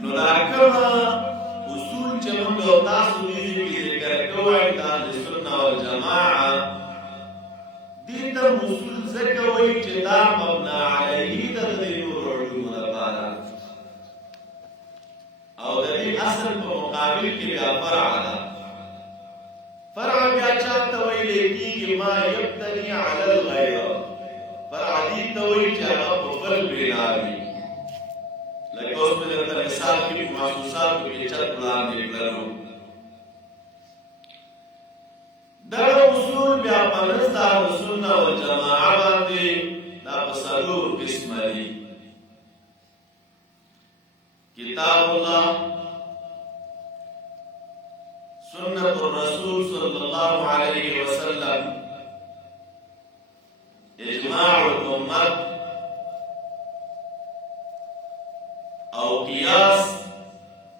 نو دا کوم اصول چې موږ تاسو دې کې ذکر کوی د اهل سنت والجماعه دې ته اصول ځکه وایي چې دا مبنا علیه د دې نور علوم لپاره او د دې اصل په مقابل کې بیا فرع ده. فرع بیا چاته ویل کېږي ما یبتني علی الغیر. فرع دې ته وایي چې هغه په بل بنا وي. لکه اوس مې درته مثال کې په محسوساتو کې چت وړاندې کړلو. دغه اصول بیا په نزد اهل سنت والجماعه باندې دا په څلور قسمه دي. کتاب الله، سنت الرسول صلی الله علیه وسلم، اجماع الامت او قیاس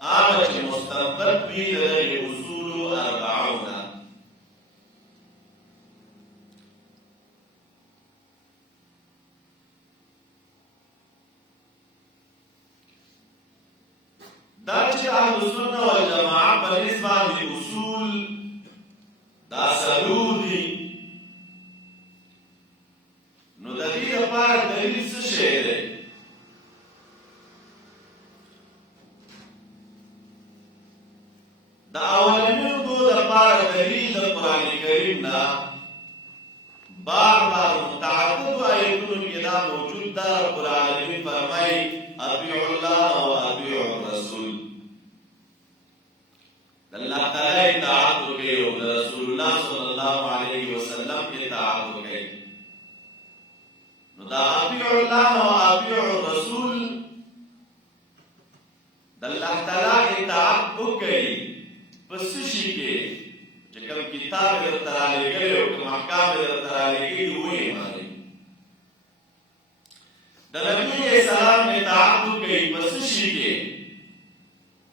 هغه چې مستنبط وي د اصول 40. دا چې اهل سنت والجماعه په نسبت د اصول دا څلور دي، نو د دې لپاره دلیل څه شی دی؟ د اولنیو دوه لپاره دلیل د قرآن کریم نه بار بار متعدد آیتونو کې دا موجود ده. رب العالمین فرمایي اطیعوا الله و اطیعوا الرسول. د الله تعالی اطاعت وکړئ او د رسول الله صلی الله علیه وسلم اطاعت وکړئ. نو دا اطیعوا الله و اطیعوا الرسول د الله تعالی اطاعت وکړئ پس شي کې چې کوم کتاب درته رالیږلی او کوم احکام درته رالیږلي ویې مانئ. د نبي علیه السلام اطاعت وکړئ پس شي کې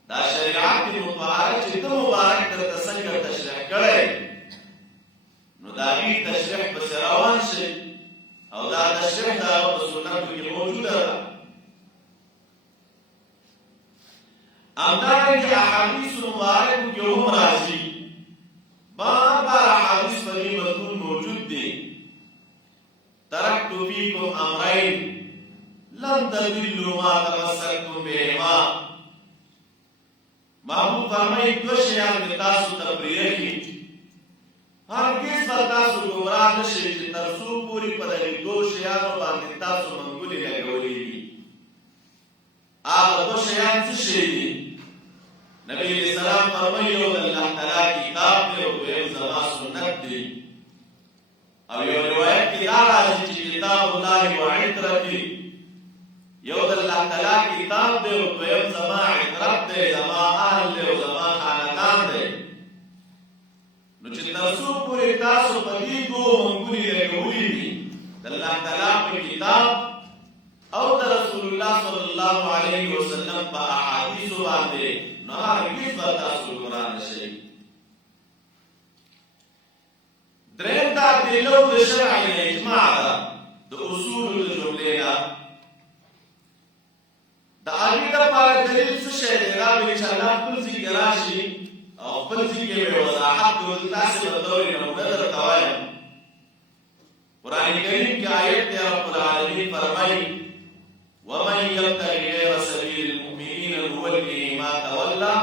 دا شریعت مطهره چې ته مبارک درته څنګه تشریح کړی نو د هغې تشریح پسې روان شئ او دا تشریح د هغه په سنتو کې موجوده ده. همدارنګه احادیثو مبارکو کې هم راځي، بار بار احادیث په دې مضمون موجود دي. ترکت فیکم امرین لن تضلوا ما تمسکتم بهما. محبوب فرمایي دوه شیان مې تاسو ته پرېښي، هرګز به تاسو ګمراه نه شئ چې تر څو پورې په دغې دوو شیانو باندې تاسو منګولې لګولې دي. هغه دوه شیان څه شی دي؟ نبی علیہ السلام فرمایي یو د الله تعالی کتاب دی او دویم زما سنت دی. او یو روایت کې دا راځي چې کتاب الله و عترتي، یو د الله تعالی کتاب دی او دویم زما عترت دی، زما اهل دی او زما خاندان دی. نو چې تر څو پورې تاسو په دې دوو منګولې لګولې دي د الله تعالی په کتاب او د رسول الله صلی الله علیه وسلم په احادیثو باندې، نو هرګز به تاسو ګمراه نه شئ. دریم دا دلیل د شرع اجماع ده د اصولو د جملې نه. د هغې لپاره دلیل څه شی دی؟ راغلی انشاءالله خپل ځای کې راشي او خپل ځای کې مې وضاحت کړو. تاسې به طورې نمونه درته وایم. قرآن کریم کې آیت دی، رب العالمین فرمایي ومن يبتغي غير سبيل المؤمنين نوله ما تولى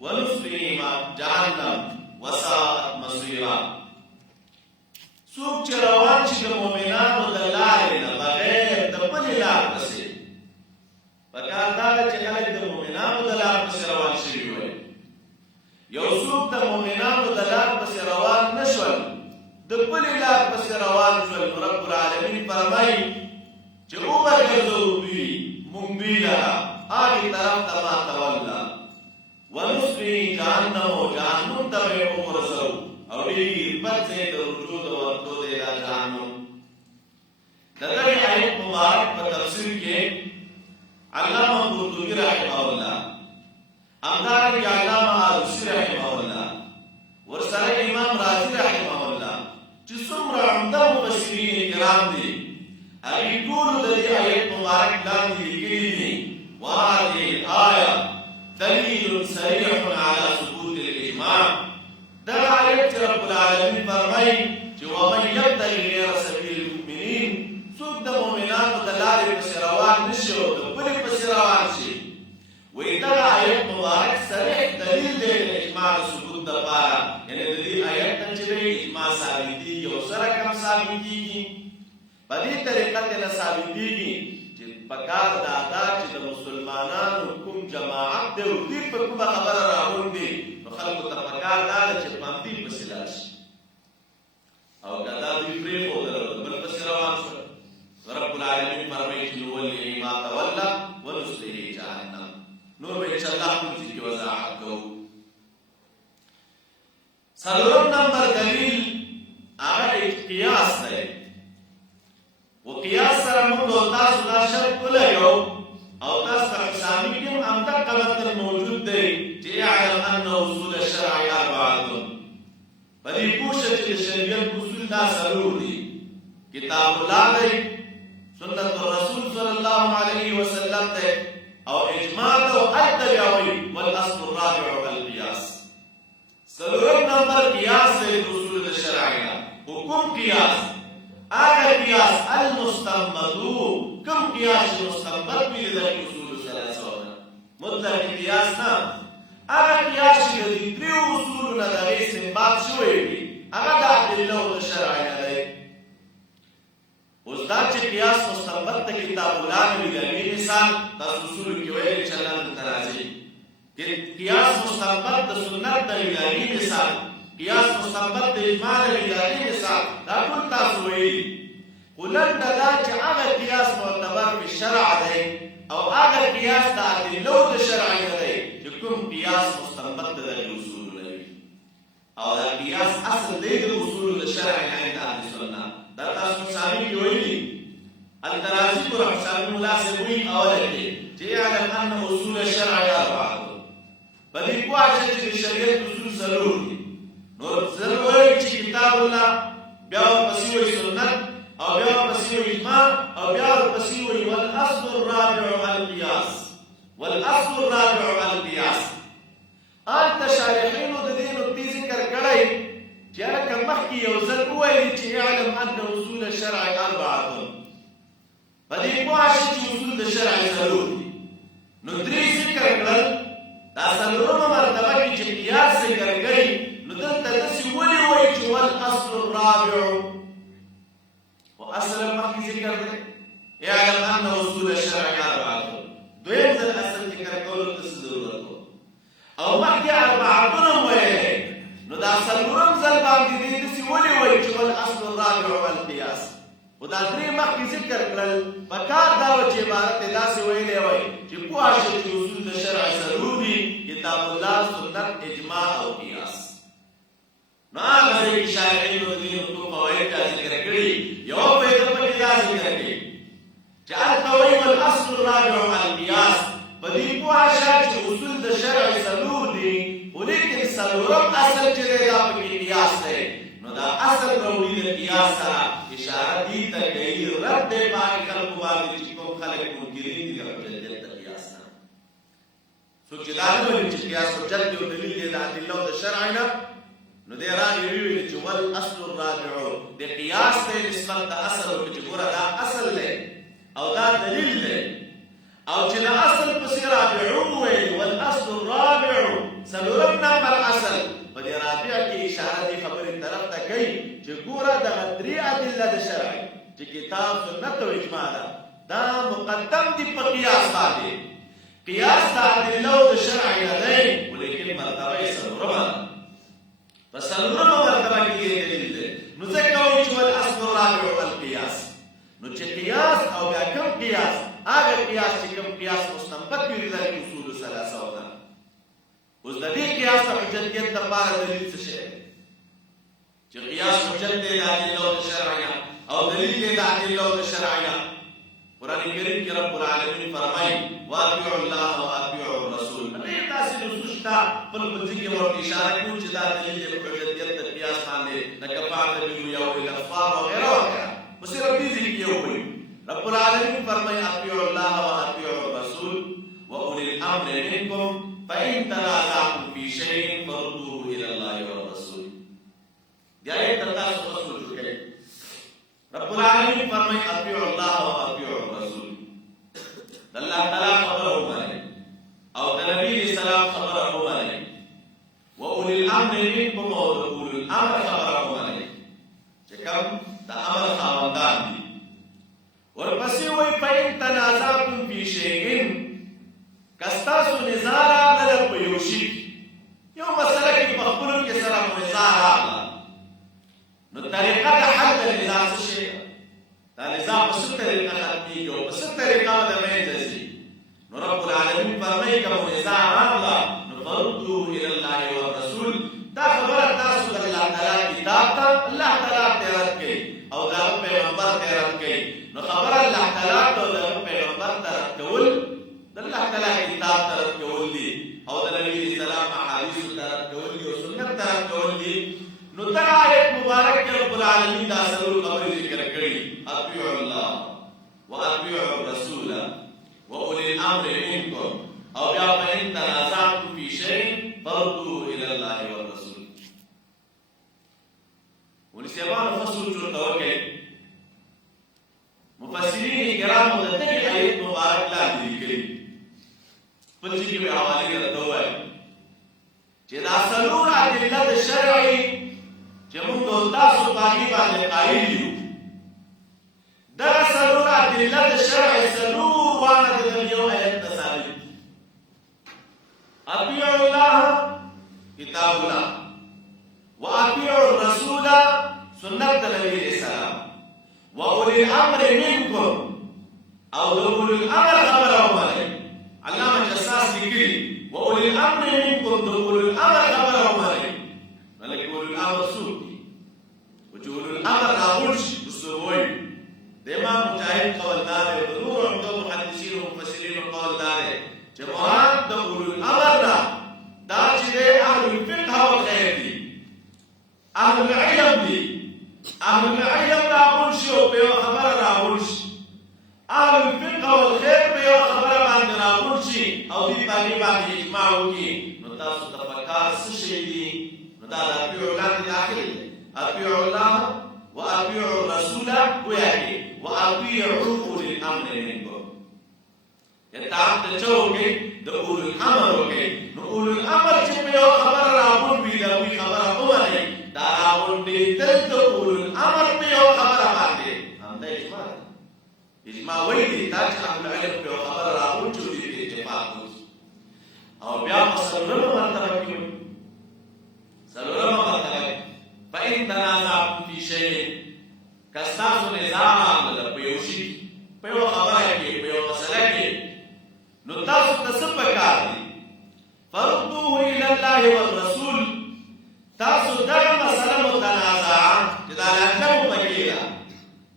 ونصله ما جهنم وساءت مصيرا. څوک چې روان شي د مؤمنانو د لارې نه بغیر د بلې لار پسې، پکار دا ده چې خلک د مؤمنانو د لار پسې روان شوي وي. یو څوک د مؤمنانو د لار پسې روان نه شول، د بلې لار پسې روان شول، نو رب العالمین فرمایي چې وبګرځو دوی موږ دوی لره هغې طرف ته ما توله ونصله جهنم، او جهنم ته به یې وغورځوو او ډېر بد ځای د رجوع د ورتلو دی دا جهنم. د دغې آیت مبارک په تفسیر کې علامه قرطبي رحمه الله، همدارنګه علامه آلوسي رحمه الله، ورسره امام رازي رحمه الله، چې څومره عمده مفسرین کرام دي، هغوی ټولو د دې آیت مبارک لاندې لیکلي دي وهذه الآیه دليل صريح على ثبوت الإجماع. دغه آیت رب العالمین فرمایي چې ومن یبتغي غیر سبیل المؤمنین، څوک د مؤمنانو د لارې پسې روان نشي او د بلې پسې روان شي. وایي دغه آیت مبارک صریح دلیل دی د اجماع د ثبوت دپاره، یعنې د دې آیت نه چې دی اجماع ثابتېږي او سره کم ثابتېږي. په دې طریقه ترې ثابتېږي چې پکار دا ده چې د مسلمانانو کوم جماعت دی او دوی په کومه خبره راغونډي، نو خلکو ته پکار دا ده چې په همدې پسې لاړ شي. او که دا دوی پرېښودل او بل پسې روان شول، رب العالمین فرمایي چې نولي ما تولى ونصلیه جهنم. نور به انشاءالله کوم ځای کې وضاحت کوو. څلورم نمبر دلیل هغه قیاس دی. و قیاس سره موږ او تاسو دا شرط ولګو او تاسو ته حسامي کې هم همدغه متن موجود دی چې اعلم ان اصول الشرع اربعه. په دې پوه شه چې د شریعت اصول دا څلور دي. کتاب الله دی، سنت الرسول صلی الله علیه وسلم دی، او اجماع او التبعوي، والاصل الرابع القياس. څلورم نمبر قیاس دی اصول الشرعیه. حکم قیاس هغه قیاس المستنبط، کوم قیاس مستنبط وي د اصول ثلاثه مطلق قیاس نه، هغه قیاس چې د دریو اصولو نه د استنباط شوی وي هغه د ادله او د شرع نه دی. اوس دا چې قیاس مستنبط د کتاب الله نه وي، د هغې مثال تاسو اصولو کې ویلي چې الله دلته راځي. قیاس مستنبط د سنت نه وي، د هغې مثال قیاس مستنبط د اجماع نه وي، د هغې مثال دا ټول تاسو ویلي. خو لنډه دا چې هغه قیاس معتبر په شرع دی او هغه قیاس د ادلو د شرع نه دی چې کوم قیاس مستنبط د دغې اصولو نه وي. او دا قیاس اصل دی د اصولو د شرع نه عند اهل سنت. دا تاسو حسامي کې ویلي. الترازي پر حسامي ملا صاحب وایي اوله کې چې اعلم ان اصول الشرع اربعه. په دې پوه شه چې د شریعت اصول څلور دي. نو څلور وایي چې کتاب الله، بیا ورپسې وایي سنت، او بیا ورپسې وایي اجماع، او بیا ورپسې وایي والاصل الرابع القياس. والاصل الرابع القياس. هلته شارحینو د دې نقطې ذکر کړی چې هلکه مخکې یو ځل وویلي چې اعلم ان اصول الشرع اربعه. په دې پوه شه چې اصول د شرع څلور دي. نو درې ذکر کړل. دا څلورمه مرتبه کې چې قیاس ذکر کوي، نو دلته داسې ولې وایي چې والاصل الرابع، خو اصل مخکې ذکر دی اعلم ان اصول الشرع اربعه. دویم ځل اصل ذکر کولو ته څه ضرورت و؟ او مخکې اربعتون هم ویلی، نو دا څلورم ځل باندې دې داسې ولې وایي چې والاصل الرابع والقیاس؟ خو دا درې مخکې ذکر کړل. پکار دا و چې عبارت یې داسې ویلی وای چې پوه شه چې اصول د شرع څلور دي: کتاب الله، سنت، اجماع او قیاس. نو هغه ځای کې شارحینو د دې نقطو فواید دا ذکر کړي. یوه فایده پکې دا ذکر کړي چې هلته وایي والاصل الرابع القیاس. په دې پوه شه چې اصول د شرع څلور دي، خو لیکن څلورم اصل چې دی دا پکې قیاس دی. نو دا اصل راوړي د قیاس سره اشاره دې ته کوي رد دی په هغې خلکو باندې چې کوم خلک منکرین دي د حجیت د قیاس نه. څوک چې دا نه وایي چې قیاس حجت دی او دلیل دی د ادله او د شرع نه، نو دی راغی ویلي چې والاصل الرابع، د قیاس ته نسبت د اصل ورکړي چې ګوره دا اصل دی او دا دلیل دی. او چې د اصل پسې رابع وویل والاصل الرابع، څلورم نمبر اصل، په دې رابع کې اشاره دې خبرې طرف ته کوي چې ګوره دغه درې ادله د شرع چې کتاب، سنت او اجماع ده، دا مقدم دي په قیاس باندې. قیاس د ادله او د شرع نه دی، ولیکن مرتبه یې څلورمه ده. په څلورمه مرتبه کې یې دلیل دی. نو ځکه وایي چې والاصل الرابع القیاس. نو چې قیاس او بیا کوم قیاس؟ هغه قیاس چې کوم قیاس مستنبط وي د اصول ثلاثه ده. اوس د دې قیاس د حجتیت لپاره دلیل څه شی دی؟ چې قیاس حجت دی د ادله او د شرعیه، او دلیل دی د ادله او د شرعیه. قرآن کریم کې رب العالمین فرمایي واطیعوا الله واطیعوا الرسول. ډېر داسې نصوص شته خپل ځای کې ورته اشاره کوي چې دا دلیل دی په حجتیت د قیاس باندې، لکه فاعتبروا یا اولي الابصار وغیره وغیره. خو صرف دې ځای کې یو وایي رب العالمین فرمایي اطیعوا الله واطیعوا الرسول واولي الامر منکم فإن تنازعتم في شيء فردوه إلى الله والرسول. دي آية تاسو فصل شوكي. رب العالمين فرمي أطيعوا الله وأطيعوا الرسول. الله تعالى خبره مالك أو النبي السلام خبره مالك وأولي الأمر منكم وأولي الأمر خبره مالك. كم تأمر خاوندان دي. ورپسې فإن تنازعتم في شيء کستاسو نزاع راغله په یو شي یو مسله کې په خپلو کې سره نزاع راغله نو طریقه د حل د نزاع څه شی دا نزاع په څه طریقه ختمېږي او په څه طریقه د منځه ځي نو رب العالمین فرمایي که مو نزاع راغله نو فردوه إلى الله والرسول. دا خبره تاسو د الله تعالی کتاب ته الله تعالی ته رد کړئ او د هغه پیغمبر ته رد کړئ. نو خبره الله تعالی ته او د هغه پیغمبر ته رد کول د الله تعالی کتاب ته رد کول دي او د نبي اسلام احادیث ته رد کول دي او سنت ته رد کول دي. نو دا آیت مبارک کې رب العالمین دا ضرور خبرې ذکر کړي اطیعوا الله واطیعوا الرسول واولي الامر منکم او بیا فإن تنازعتم في شيء فردوه إلى الله والرسول. ولسيبان فصل جرد مفسرین کرام د دې آیت مبارک لاندې لیکلي په دې کې به حواله راته وایي چې دا څلور ادله د شرعي چې موږ تاسو باندې قایل یو دا څلور ادله د شرعي څلور وانه د یو آیت ثابت. اطیعوا الله کتاب الله واطیعوا الرسول سنت نبی السلام وأولي الأمر منكم أو أولي الأمر خبره مالك. علامة جساس لكلي وأولي الأمر منكم أولي الأمر خبره مالك. مالك أولي الأمر سوقي وأولي الأمر ناقولش بسوي. دائما مجاهد قول داري ودنور عمدو محدثين ومفسرين قول داري جمعات أولي الأمر دا چې أهل الفقه والخير دي أهل العلم دي اهل العلم راغون شي او په خبره راغون شي اهل الفقه والخير په خبره باندې راغون شي او دې باندې اجماع وکړي. نو تاسو تفکر څه شي دي نو دا اطیعوا الله داخل اطیعوا الله واطیعوا الرسول وياكي واطيعوا اولي الامر منكم. اطاعت چوکي د اولي الامر وکي. نو اولي الامر چې په خبره راغون وي دا وی خبره اومنه دا راغون دي تل د اولي الامر په خبره باندې هم د اجماع ویلي دا چې اهل العلم په خبره راغون چې دې اتفاق وکړي. او بیا په څلورمه مرتبه کې فإن تنازعتم في شيء کستاسو نزاع راغله په یو شي په یو خبره کې په یو مسله کې نو تاسو ته څه پکار دي فردوه إلى الله والرسول. تاسو دغه مسله متنازعه چې دا لنډه وکړه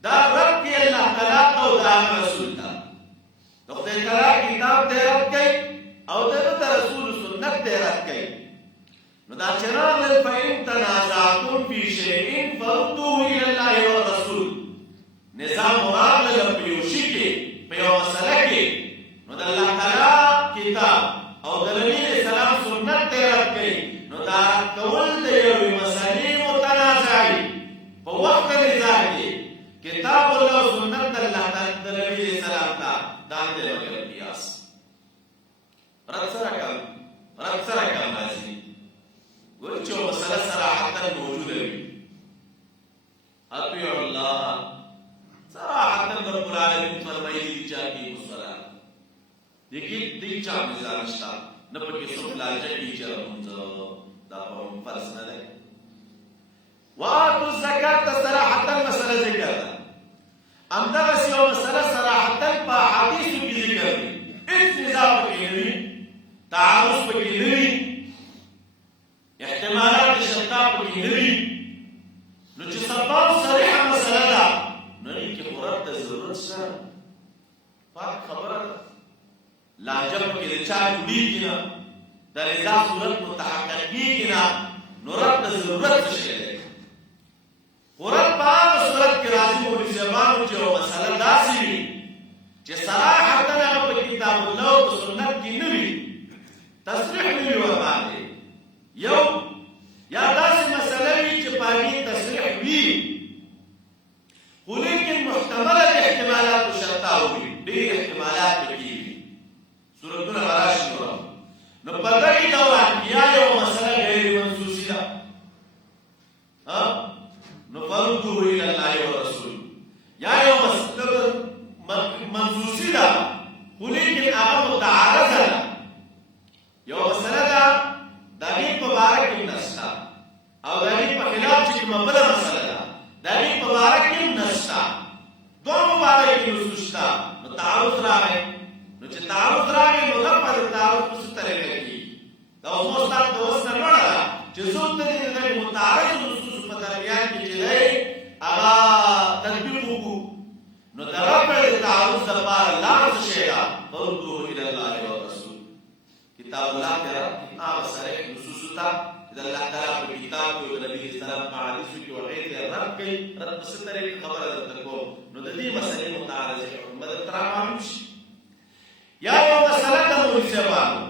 دا رد کړي الله تعالی او دا رسول ته نو خدای تعالی کتاب ته رد کړي او د رسول سنت ته رد کړي. نو دا چرال فإن تنازعتم في شيء فردوه إلى الله والرسول. نظام مراد په یو شي کې په یو مسله کې نو د الله تعالی کتاب او د نبی اسلام سنت ته رد کړي. نو دا کول د یو مسلې متنازعي په وخت نزاع کې کتاب الله او سنت الله تعالی د نبی اسلام ته دان دی وکړي قیاس رد سره کم راځي ګور چې مسله صراحتا موجوده وي. اطیعوا الله صراحتا رب العالمین فرمایي چې کی مصلا دګي دې چا مزار شتا نه پکې څوک لاجه کی چرته دا په فرض نه ده. واتو الزکات صراحتا مسله ذکر ده امدغه یو مسله صراحتا په حدیثو کې ذکر دي. هیڅ نظام کې نه تعارض پکې نه احتمالات شتا پکې نه نو چې سبب صریحه مسله ده نو کې قرات ته ضرورت شته پاک خبره لاجه پکې د چا جوړیږي نه د رضا صورت متحقق کیږي نه نو رد ضرورت شته. قرات په صورت کې راځي مولوی زبانو چې مسله داسې وي چې صراحتا هغه په کتاب الله او سنت کې نه وي تصریح نه وي ورباندې یو یا داسې مسله وي چې په هغې تصریح وي خو لیکن محتمله د احتمالاتو شرطه وي ډېر احتمالات پکې وي صورتونه به راشي نو په دغې دوران کې یا یو مسله غیر منسوسي ده نو فردوه الى الله ورسول یا یو مسله منسوسي ده خو لیکن هغه متعارضه ده یو مسله ده د هغې په باره کې نشته او د هغې په خلاف چې کومه بله مسله ده د هغې په باره کې نشته دوه باره کې نصوص شته نو تعارض راغی نو چې تعارض راغی نو رفع د تعارض په څه طریقه کېږي دا اوس مو ستاسو د وس نه لوړه ده چې څوک د دې متعارض نصوصو په درمیان کې چې دی هغه تطبیق وکړو نو د رفع د تعارض لپاره لاره څه شی ده فردوه الى الله والرسول کتاب الله کې هغه صریح نصوصو ته د الله تعالی په کتاب کې او د نبي اسلام په حدیثو کې وغیرې رد کوي رد په څه طریقه خبره درته کوم نو د دې مسلې متعارض حکم به درته رامعلوم شي یا یو مسله ده مولوي صاحبانو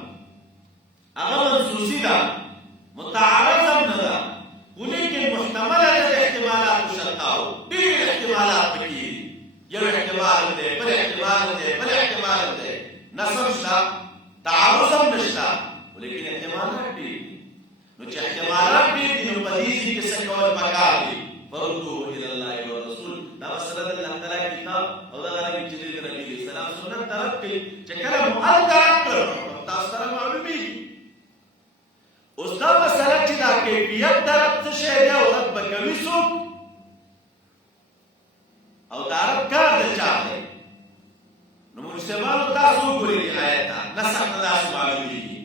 هغه منسوسي ده متعارض هم نه ده خو لیکن محتمله ده د احتمالاتو شرطاو ډېر احتمالات پکې یو احتمال دی بل احتمال دی بل احتمال دی نسب شته تعارض هم نشته ولیکن احتمالات ډېر نو چې احتمالات ډېر دي نو په دې کې څه کول پکار دي فردوه الى الله والرسول دا مسله د الله تعالی کتاب او دا غره چې د نبی اسلام سنت طرف کې چې کله مؤلد کړو تاسو سره معلومي اوس دا مسله چې دا کیفیت طرف څه شی دی او رد به کوي څوک او دا رد کار د چا دی نو مسلمانو تاسو وګورئ آیت نسخ نه تاسو معلومیږي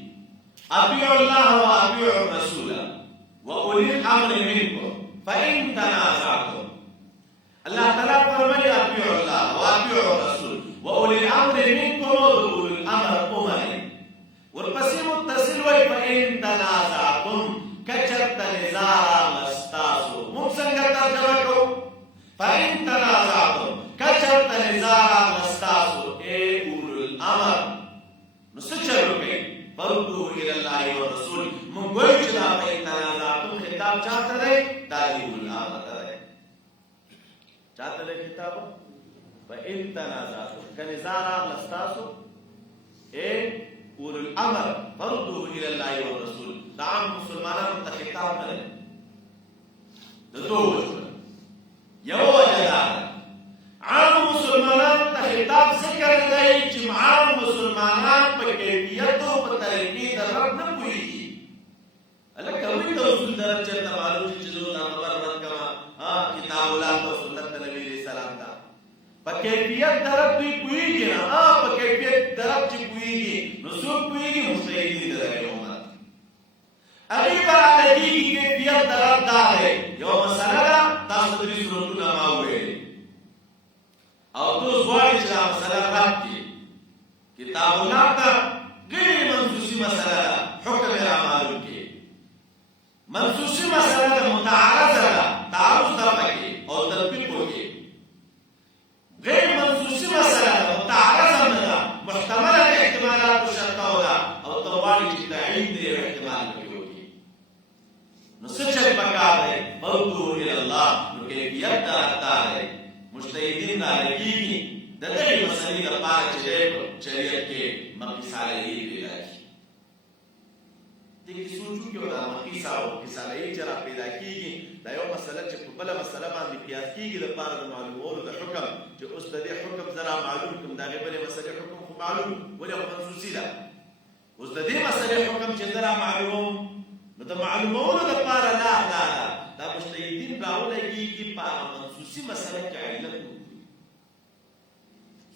اطیعوا الله واطیعوا الرسول واولي الامر منكم فان تنازعتم الله تعالی فرمایي اطیعوا الله واطیعوا الرسول واولي الامر منكم واولي الامر امري ورپسې متصل وای فان تنازعتم کچرت نزاع مستاسو موږ څنګه ترجمه کوو فان تنازعتم کچرت نزاع مستاسو اے اولو الامر نو څه چلو کوي فردوه الى الله والرسول من وایو چې دا فان تنازعتم خطاب چاته دی دا اولو الامر ته دی چاته دی خطاب فان تنازعتم کنزاع مستاسو اے اولو الامر فردوه الى الله والرسول دا عام مسلمانانو ته خطاب نه دی د دوه وجوه یو وجه دا عام مسلمانانو ته خطاب ذکر دی چې عام مسلمانان په کیفیت او په طریقې د رد نه پوهېږي هلکه وایي د اصول د رد چېرته معلوم شي چې زه دا خبره رد کومه کتاب الله او سنت د نبي علیه السلام ته په کیفیت د رد دوی پوهېږي نه په کیفیت د رد چې پوهېږي نو څوک پوهېږي مجتهدین د دغې امت هغې به رالګېږي کیفیت د رد دا دی یو مسله ده تاسو درې صورتونه ما وویلې او توس غواړي چې دا مسله رد کړي کتاب الله ته غیر منسوسي مسله ده حکم یې رامعلوم کړي منسوسي مسله ده متعارضه ده تعارض دفع کړي او تطبیق وکړي غیر منسوسي مسله ده متعارضه نه ده محتمله د احتمالاتو شرطه ده او ته غواړي چې تعین د یو احتمال پکې وکړي نو څه چل پکار دی فردوه الى الله نو کیفیت دا رد دی مجتهدین رالګېږي د دغې مسلې لپاره چې دی په شریعت کې مقیس علیه پیدا کړي دې کې سوچ وکړي او دا مقیس او مقیس علیه چې را پیدا کېږي دا یو مسله چې په بله مسله باندې قیاس کېږي دپاره د معلومولو د حکم چې اوس د دې حکم زه را معلوم کړم د هغې بلې مسلې حکم خو معلوم ولې خو منسوسي ده اوس د دې مسلې حکم چې زه را معلوم نو د معلومولو دپاره لا دا ده دا مجتهدین راولګېږي په هغه منسوسي مسله کې علت وکړي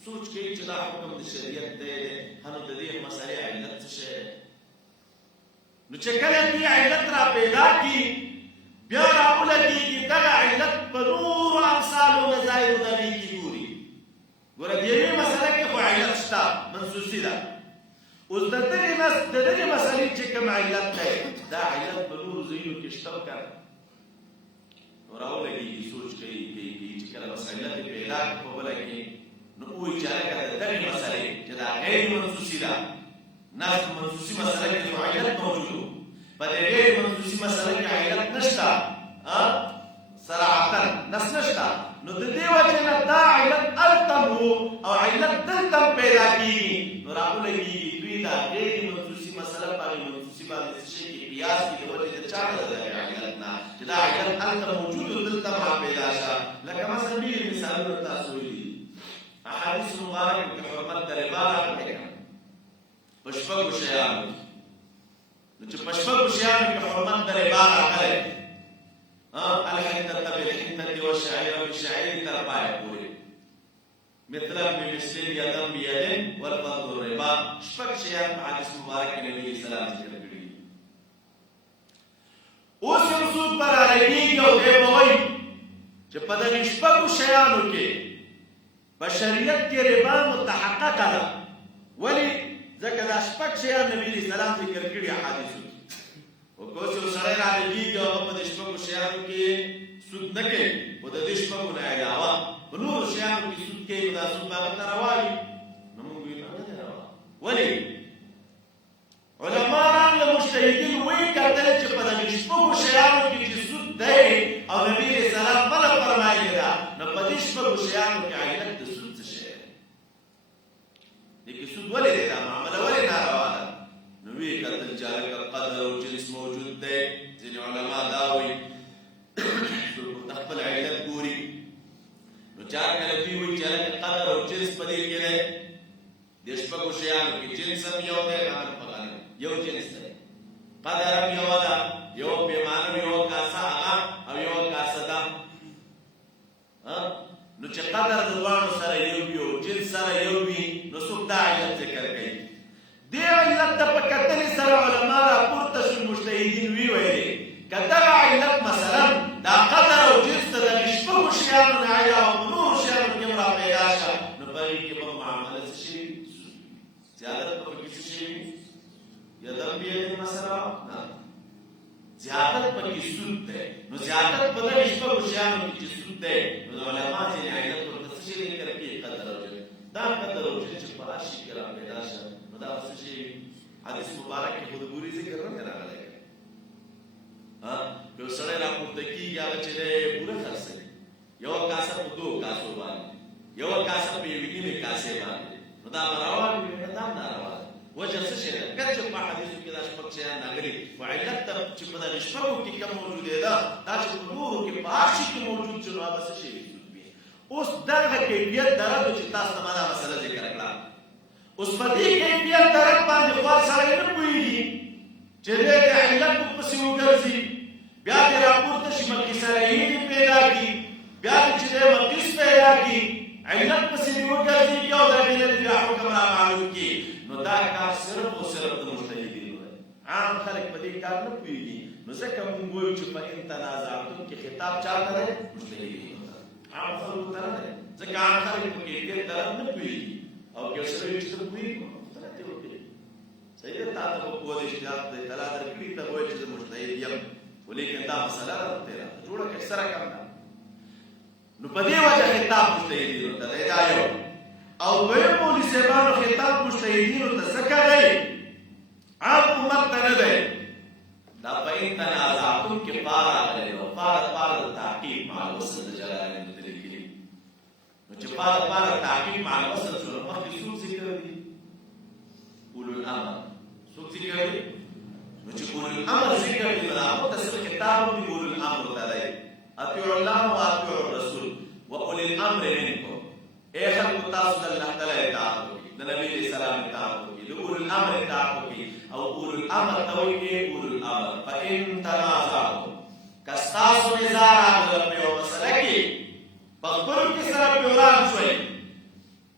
سوچ کوي چې دا حکم د شریعت دی نو د دې مسلې علت څه شی دی نو چې کله دې علت را پیدا کړي بیا راولګېږي دغه علت په نورو امثالو نظایرو د هغې کې ګوري ګوره د یوې مسله کې خو علت شته منسوسي ده اوس د دغې مسلې چې کوم علت دی دا علت په نورو ځایونو کې شته او که نو راولګېږي سوچ کوي چې کله بس علت یې پیدا کړي په بله کې نو وایي چې هلکه د دغې مسلې چې دا غیر منسوسي ده ناس منصوصي مسله کې علت موجود په دې غیر منصوصي مسله کې علت نشته صراحتا نس نشته نو د دې وجه نه دا علت التم او علت دلتم پیدا کیږي نو راولږي دوی دا غیر منصوصي مسله په منصوصي باندې شي کې قیاس کې د وجه د چا د علت نه چې دا علت التم موجود دلتم را پیدا شه لکه مثلا به مثالونه تاسو ویلي احادیث مبارک په حرمت د ربا راغلي پشپږو شیانو نو چې پشپږو شیانو کې حرمت د ربا راغلی الحنطة بالحنطة والشعير بالشعير تر پایه پورې مثلا بمثل یدم بیدن والفضل الربا شپږ شیان په حدیث مبارک کې نبی اسلام ذکر کړي اوس یو څوک پر علیږي او دی به وایي چې په دغه شپږو شیانو کې په شریعت کې ربا متحققه ده ولې ځکه دا شپږ شیان نبی اسلام ذکر کړي احادیثو او کوم څه سره راځي او په دې شپږو شیانو کې سود نه کوي او د دې شپږو نه علاوه په نورو شیانو کې سود کوي دا سود باندې راوایي نو موږ یې نه راوایو ولې علما راغله مجتهدین وایي کړل چې په دې شپږو شیانو کې چې سود دی او نبی اسلام بل فرمایي دا نو په دې شپږو شیانو کې علت د سود څه شی دی کې سود ولې دا معامله ولې ناروا ده نو وی کتل چې قدر او جنس موجود دی ځینې علما دا وایي خپل علت ګوري نو چا کله دی وایي چې قدر او جنس په دې کې دی د شپږو شیانو کې جنس هم یو دی یو جنس دی قدر هم یو ده یو پیمانه یو کاسه هغه او یو کاسه ده نو چې قدر د دواړو سره یو جنس سره یو وي نو څوک دا علت ذکر کوي دې علت ته په کتنې سره علما راپورته شول مجتهدین ویلي که دغه علت مثلا دا قدر او جنس ته د شپږو شیانو نه علاوه په نورو شیانو کې را پیدا شه نو په هغې کې به معامله څه شي زیادت به پکې څه شي یدم بیدن مثلا نه زیادت پکې سود دی نو زیادت په دغه شپږو شیانو کې چې سود دی نو د علما ځینې علت ورته څه شي ذکر کوي قدر او جنس دا قدر او جنس چې په راشي کې را پیدا شه نو دا څه شي حدیث مبارک کې خود ګوري ذکر نه راغلی یو سړی راپورته کېږي هغه چې دی پوره خرڅ کوي یوه کاسه په دوو کاسو باندې یوه کاسه په یوې نیمې کاسې باندې نو دا به روان وي دا هم ناروا ده وجه څه شی ده که چې په حدیثو کې دا شپږ شیان راغلي خو علت ته چې په دغه شپږو کې کوم موجودې ده دا چې په نورو کې په هر شي کې موجود شي نو هغه څه شی وي اوس دغه کیفیت درک چې تاسو ته ما دا مسله ذکر کړه اوس په دې کیفیت درک باندې خو سړی نه پوهېږي چې دی د علت په پسې وګرځي بیا دې راپورته شي مقیسرایي پیدا کړي بیا چې دی مقیس پیدا کړي علت پسې دې وګرځي او د علت بیا حکم را معلوم کړي نو دا کار صرف او صرف د مجتهدینو دی عام خلک په دې کار نه پوهېږي نو ځکه موږ وایو چې په ان تنازعتم کې خطاب چاته دی مجتهدینو ته عام خلکو ته نه دی ځکه عام خلک په کیفیت درک نه پوهېږي او که سره یې چې ته پوهېږي صحیح ده تا ته په پوه دی چې دا اطلاع درکړي ته وایي چې زه مجتهد یم ولیکن دا مسله ده تیره جوړه کړې سره کم ده نو په دې وجه خطاب مجتهدینو ته دی دا یو او دویم مولوي صاحبانو خطاب مجتهدینو ته ځکه دی عام امت ته نه دی دا په ان تنازعتم کې فا راغلی او فا دپاره د تحقیق مع الوصل د جلالین لیکلي نو چې فا دپاره تحقیق مع الوصل شو نو مخکې څوک ذکر دي اولو الامر څوک ذکر دي نو چې اولو الامر ذکر دي نو هغه تصل خطاب دي اولو الامر ته دی اطیعوا الله واطیعوا الرسول واولي الامر منکم اے خلق تاسو د الله تعالی اطاعت وکړئ د نبی علیہ السلام اطاعت وکړئ د اولو الامر اطاعت وکړئ او اولو الامر ته وایي اولو الامر فان تنازعتم که ستاسو نزاع راغله په یوه مسله کې په خپلو کې سره پرې وران شوئ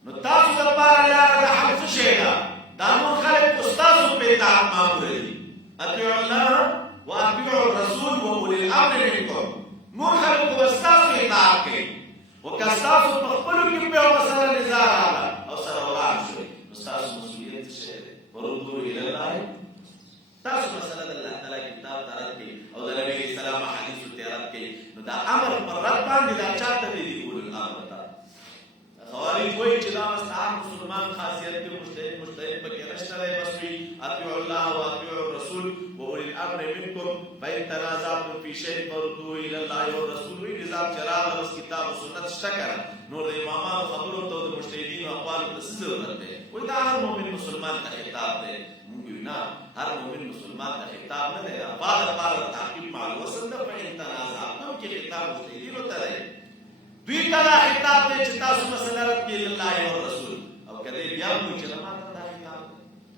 نو تاسو دپاره لاره د حل څه شی ده دا نور خلک خو ستاسو په اطاعت ماموره دي اطیعوا الله واطیعوا الرسول واولي الامر منکم نور خلک خو به ستاسو اطاعت کوي خو که ستاسو په خپلو کې په یوه مسله نزاع راغله او سره وران شوئ نو ستاسو مسؤلیت څه شی دی وردوا الی الله تاسو مسله د الله تعالی کتاب ته رد کړئ او د نبي علیه السلام حدیثو ته رد کړئ نو دا امر پر رد باندې دا چاته دی اولو الامر ته خوارج وایي چې دا مستعار مسلمان خاصیت کې مجتهد پکې نشته دی بس وي واطيعوا الرسول واولي الامر منكم فان تنازعتم في شيء فردوه الى الله والرسول. وی نظام چراغ بس کتاب و سنت شکر نور د امامانو خبرو ته د مجتهدین او اقوال ته ضرورت دی. وی دا هر مؤمن مسلمان ته خطاب دی. موږ نه هر مؤمن مسلمان ته خطاب نه دی. بعد تعقیب مع الوصل ده فان تنازعتم کې خطاب مجتهدین ته دی. دوی ته خطاب دی چې تاسو مسله رد کړئ الله او رسول او کله بیا موږ چې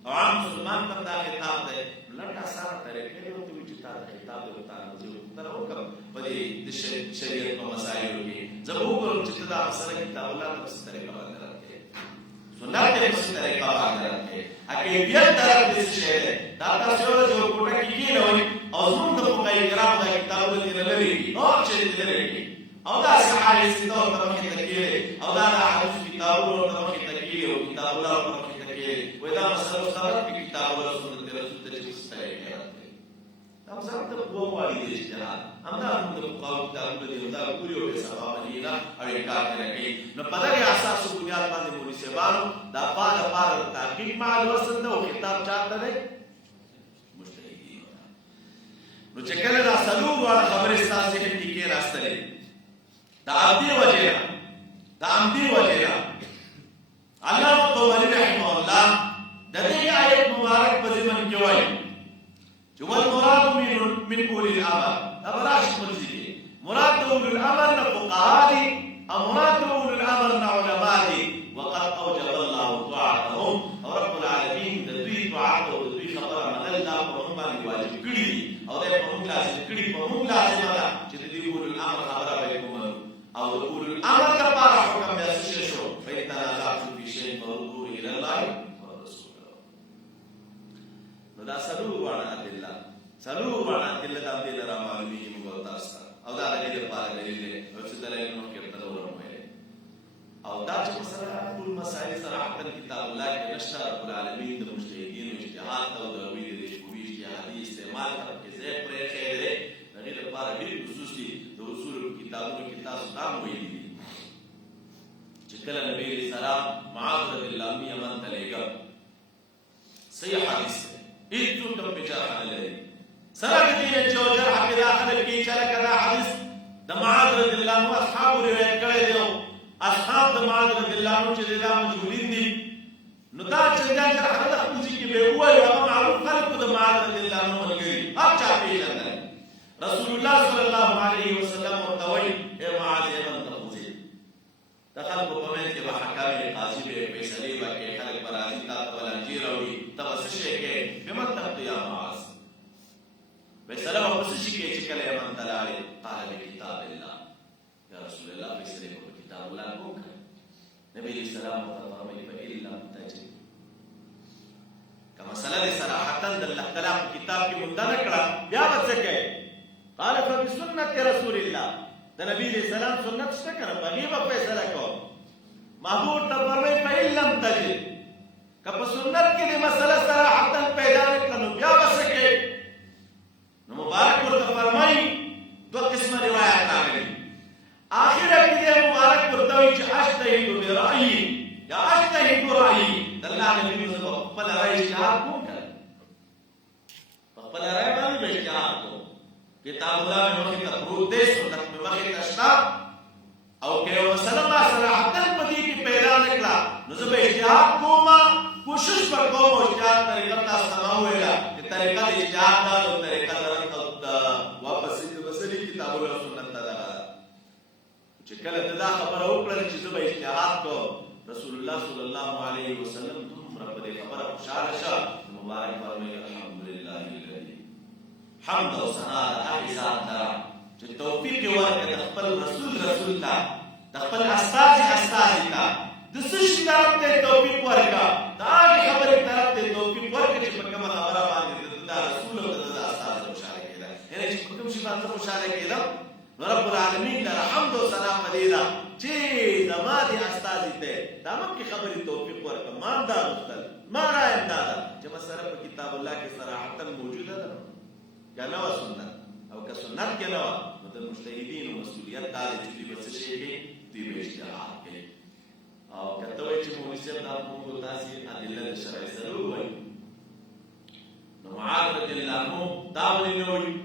او عام مسلمان ته دا خطاب دی. لنډه سره طریقې ته وایي چې تا خطاب دی ورته تر وکړه په دې د شریعت په مسایلو کې زه به وګورم چې دا مسله کتاب الله په څه طریقه باندې راځي سنت په څه طریقه باندې راځي کیفیت طرف دې شی دی دا تاسو یو کوټه کې کېنوي او زموږ د فقهای کرام دا کتابونه دې لري نور چې دې لري او دا صحابه ستو ته مخې ته کېږي او دا حدیث کتابونو ته مخې ته کېږي او کتاب الله ته مخې ته کېږي وای دا مسله ثبت کې کتاب الله سنت رسول ته چې څه طریقه راځي دا ځکه ته په وایي دې اجتهاد همدا موږ د فقهاو کتابونه دې دا پوری او سبب نه او کار کوي نو په دغه اساس بنیاد باندې مولوی صاحبانو دا پاره تحقیق مع الوسط او خطاب چاته دی مجتهدین نو چې کله دا سلوک والا خبره ستاسو کې راستلې دا عمدی وجه علامه طبري رحمه الله د دې آیت مبارک په ځمن کې وایي چې والمراد من اولي الامر دا براش منځي مراد اولي الامر نه فقها دي او مراد اولي الامر نه علما دي وقد اوجب الله طاعتهم او رب العالمین د دوی طاعت او د دوی خبره منل دا په موږ باندې واجب کړی او دا په موږ لازم کړی په موږ لازم ده چې د دې اولي الامر خبره به کوو او اولي الامر لپاره حکم یې شو فإن تنازعتم في شيء فردوه الى الله والرسول. نو دا سلوک واړه ادله د دې لپاره معلومیږي موږ تاسو او دا د دې لپاره دلیل دی او چې دلیل نو کې تر ورمه او دا چې مثلا ټول مسائل صراحتا کتاب الله کې نشته رب العالمین د مجتهدین اجتهاد او د وی د شوی اجتهادي استعمال کې زه پرې خیره دغه لپاره به خصوصي د اصول کتابونو کې تاسو دا ویلي چې کله نبی اسلام معاذ رضی الله عنه یمن ته لېږه صحیح حدیث ایتو تم بجاء علی سره دې چې جرح په داخل کې چې کدا حدیث د معاذ رضی الله عنه اصحاب روایت کړي دي اصحاب د معاذ رضی الله عنه چې دا مجهولین دي نو دا چې دا جرح د خپل کې به وایي هغه معروف خلق د معاذ رضی الله عنه ملګری هر چا پیژنل رسول الله صلی الله علیه وسلم ورتوي اے معاذ من تفوزي دخل په کومه کې به حکام قاضي به فیصله وکړي خلک برازي تا ولنجي راوي تبسشه کې بمن تقیا معاذ فیصله وکړي چې کله یمن تلاړي قال بکتاب الله یا رسول الله فیصله په کتاب الله وکړه نبی اسلام فرمایي فإلا تجد کما مسله صراحتا د الله تعالی په کتاب کې مندنه کړه بیا وڅکه قال فبسنة رسول الله د نبی اسلام سنت څه کړه بغیبه فیصله کو محمود ته فرمایي فإلا تجد کله سنت کې د مسله صراحتا پیدا کړه بیا وڅکه نو مبارک ورته فرمایي دو قسمه روایت راغلي اخر کې مبارک ورته وایي چې اشتهید برأیي یا اشتهید برأیي د الله نبی په خپل رائے اجتهاد کوم کړ په خپل رائے باندې اجتهاد کو کتاب الله مې مخې ته پروت دی سنت مې مخې ته شته او که یو مسله ما صراحتا په دې کې پیدا نکړه نو زه به اجتهاد کوم کوشش وکوم او اجتهاد طریقه تاسو ته ویلا چې طریقه د اجتهاد دا او طریقه د واپس د مسلې کتاب الله سنت ته ده چې کله دا خبره وکړه چې زه به اجتهاد کوم رسول الله صلی الله علیه وسلم دومره په دې خبره خوشاله شه مبارک فرمایي الحمدلله الذي حمد او ثنا هغه ذات ته چې توفیق ورکړي د خپل رسول ته د خپل استاد ته د څه شي طرف ته توفیق ورکړه دا خبره طرف ته توفیق ورکړي چې په کومه خبره باندې د رسول او د استاد خوشاله کېده یعنی چې په کوم شي باندې خوشاله کېده رب العالمین له حمد او ثنا مدیدا چې زمادي استاد ته دا مکه خبرې توفیق ورکړه ما دا مختل ما رایم دا چې مسله په کتاب الله کې صراحتا موجوده ده کنه و سنت او که سنت کې نه نو د مجتهدین مسؤلیت دا چې دوی به څه شي کوي دوی به اجتهاد کوي او کته وایي چې مولوی صاحب دا موږ تاسو ادله شرعي سره وایي نو رضي الله عنه داول نوي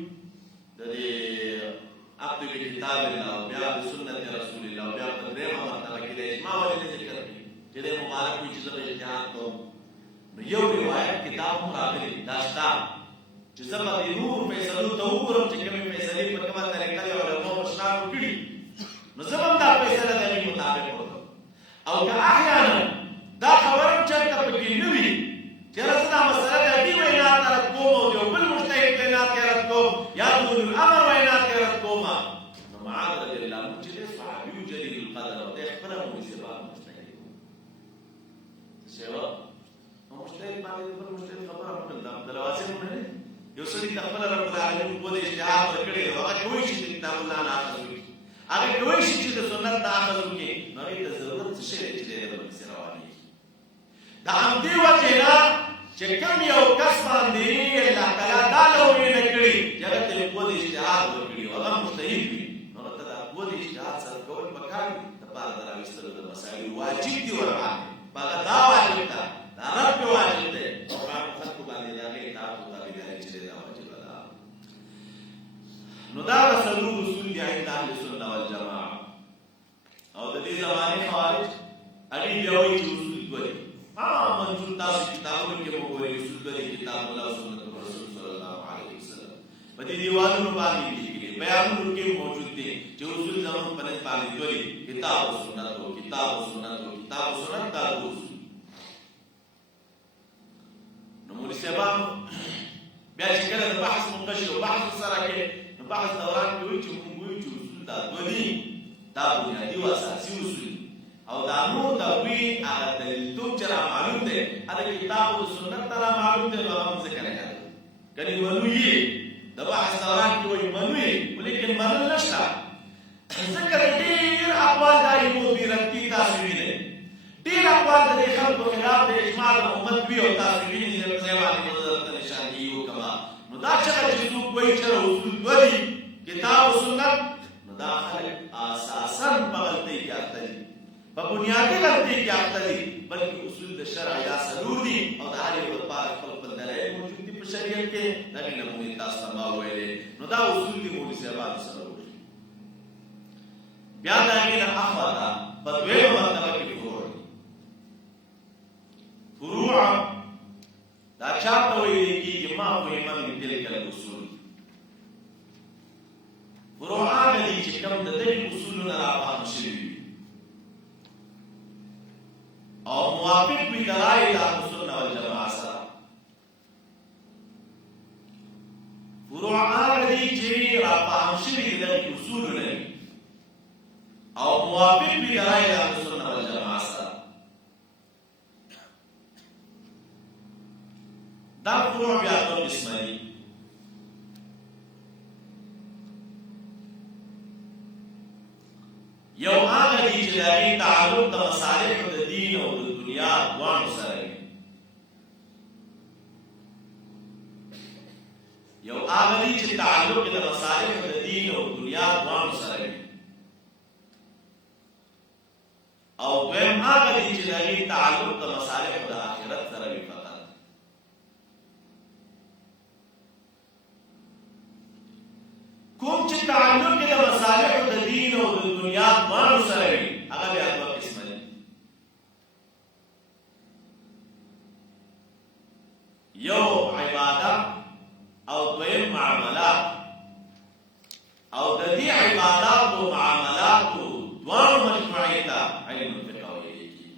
عقد بكتاب الله وبيع بسنة رسول الله وبيع بدريم مرتبة كده إجماع ولا ذكر كده مبارك ويجزء اجتهاد توم يو رواية كتاب مراقبة داشتا جسم نور فيصلو تورم تكمل فيصلي بكما طريقة علماء مشرع وكذي نزمن دا فيصلة دليل مطابق ہوتا او كأحيانا دا خبرم چلتا بكي نوي جرسنا مسألة دي وينات ترد قوم جو بالمجتهد وينات ترد قوم يقول الأمر وينات ترد قوم معاذ رضي الله عنه جلس صحابي جليل القدر وتخبره بسبب مجتهد سوا مجتهد بعد المجتهد خبره من الله دلواسه من يوصل تخبر رب العالمين بود اجتهاد وکړي هغه کوئی شي کتاب الله نه اخلي هغه کوئی شي چې د سنت نه اخلي کې نو د ضرورت څه شي چې د سرواني دا هم دی وجهنا چې کوم یو کس باندې الله تعالی دا لوي نه کړی چې هغه ته بود اجتهاد وکړي هغه مجتهد وي نو ته دا بود اجتهاد سره کول پکار د پاره دراوستلو د مسائل واجب دي ورته هغه دا واجب ده دا رب واجب ده قرآن خلق باندې دا کې تاسو ته ویل چې دا واجب ده نو دا رسول اصول دي عند اهل السنه والجماعه او د دې زمانه خوارج اړي بیا وایي چې اصول دوی منظور تاسو کتابونو کې وګورئ اصول دوی کتاب الله او سنت رسول صلی الله علیه وسلم په دې دیوالونو باندې لیکلي بیانونو کې موجود دي چې اصول زمون په نسبت باندې دوی کتاب او سنت او کتاب او سنت دا اصول نمول سبام بیا چې کله د بحث منقشر او بحث سره کې نو بحث دوران کې وایي چې موږ وایو چې اصول دا دوی دا بنیادي او اساسي اصول او دا نو دا وی هغه دلیل چې را معلوم دی هغه کتاب او سنت را معلوم دی نو هم ذکر کړي کله منوي د بحث دوران کې وایي منوي ولیکن منل نشته ذکر ډیر اقوال دایي مو بیرتی تاسو وینئ ډیر اقوال د خلکو خلاف د اجماع د امت وی او تاسو وینئ چې په ځواني مدرسه نشان دیو کما نو دا چې څوک وایي چې اصول دوی کتاب او سنت نو دا خلک اساساً په غلطۍ کې اخته دي په بنیادي غلطۍ کې اخته دي بلکې اصول د شرع یا څلور دي او د هر یو لپاره خپل دلایل موجود دي په شریعت کې دغه نمونې تاسو ته ما ویلې نو دا اصول دي مولوي صاحبانو سره وکړي بیا د هغې نه اخوا ده په دویمه مرتبه کې فروع دا چاته ویل کېږي ما فهم من تلک الاصول فروع هغه دي چې کوم د دې اصولو نه راپام شوي او موافق وي دلایل اهل السنه والجماعه سره فروع هغه دي چې راپام شوي د دې اصولو نه او موافق وي دلایل اهل السنه والجماعه سره دا فروع بیا دوه قسمه دي یو هغه دي چې د هغې تعلق د مصالحو د دین او د دنیا دواړو سره وي یو هغه دي چې تعلق د مصالحو د دین او دنیا دواړو سره وي او دویم هغه دي چې د هغې تعلق د مصالحو د آخرت سره وي فقط کوم چې تعلق د مصالحو د دین او د دنیا دواړو سره وي هغه بیا دوه قسمه دي یو عبادت او دویم معاملات او د دې عبادات او معاملات دواړو مجموعې ته علم الفقه ویل کېږي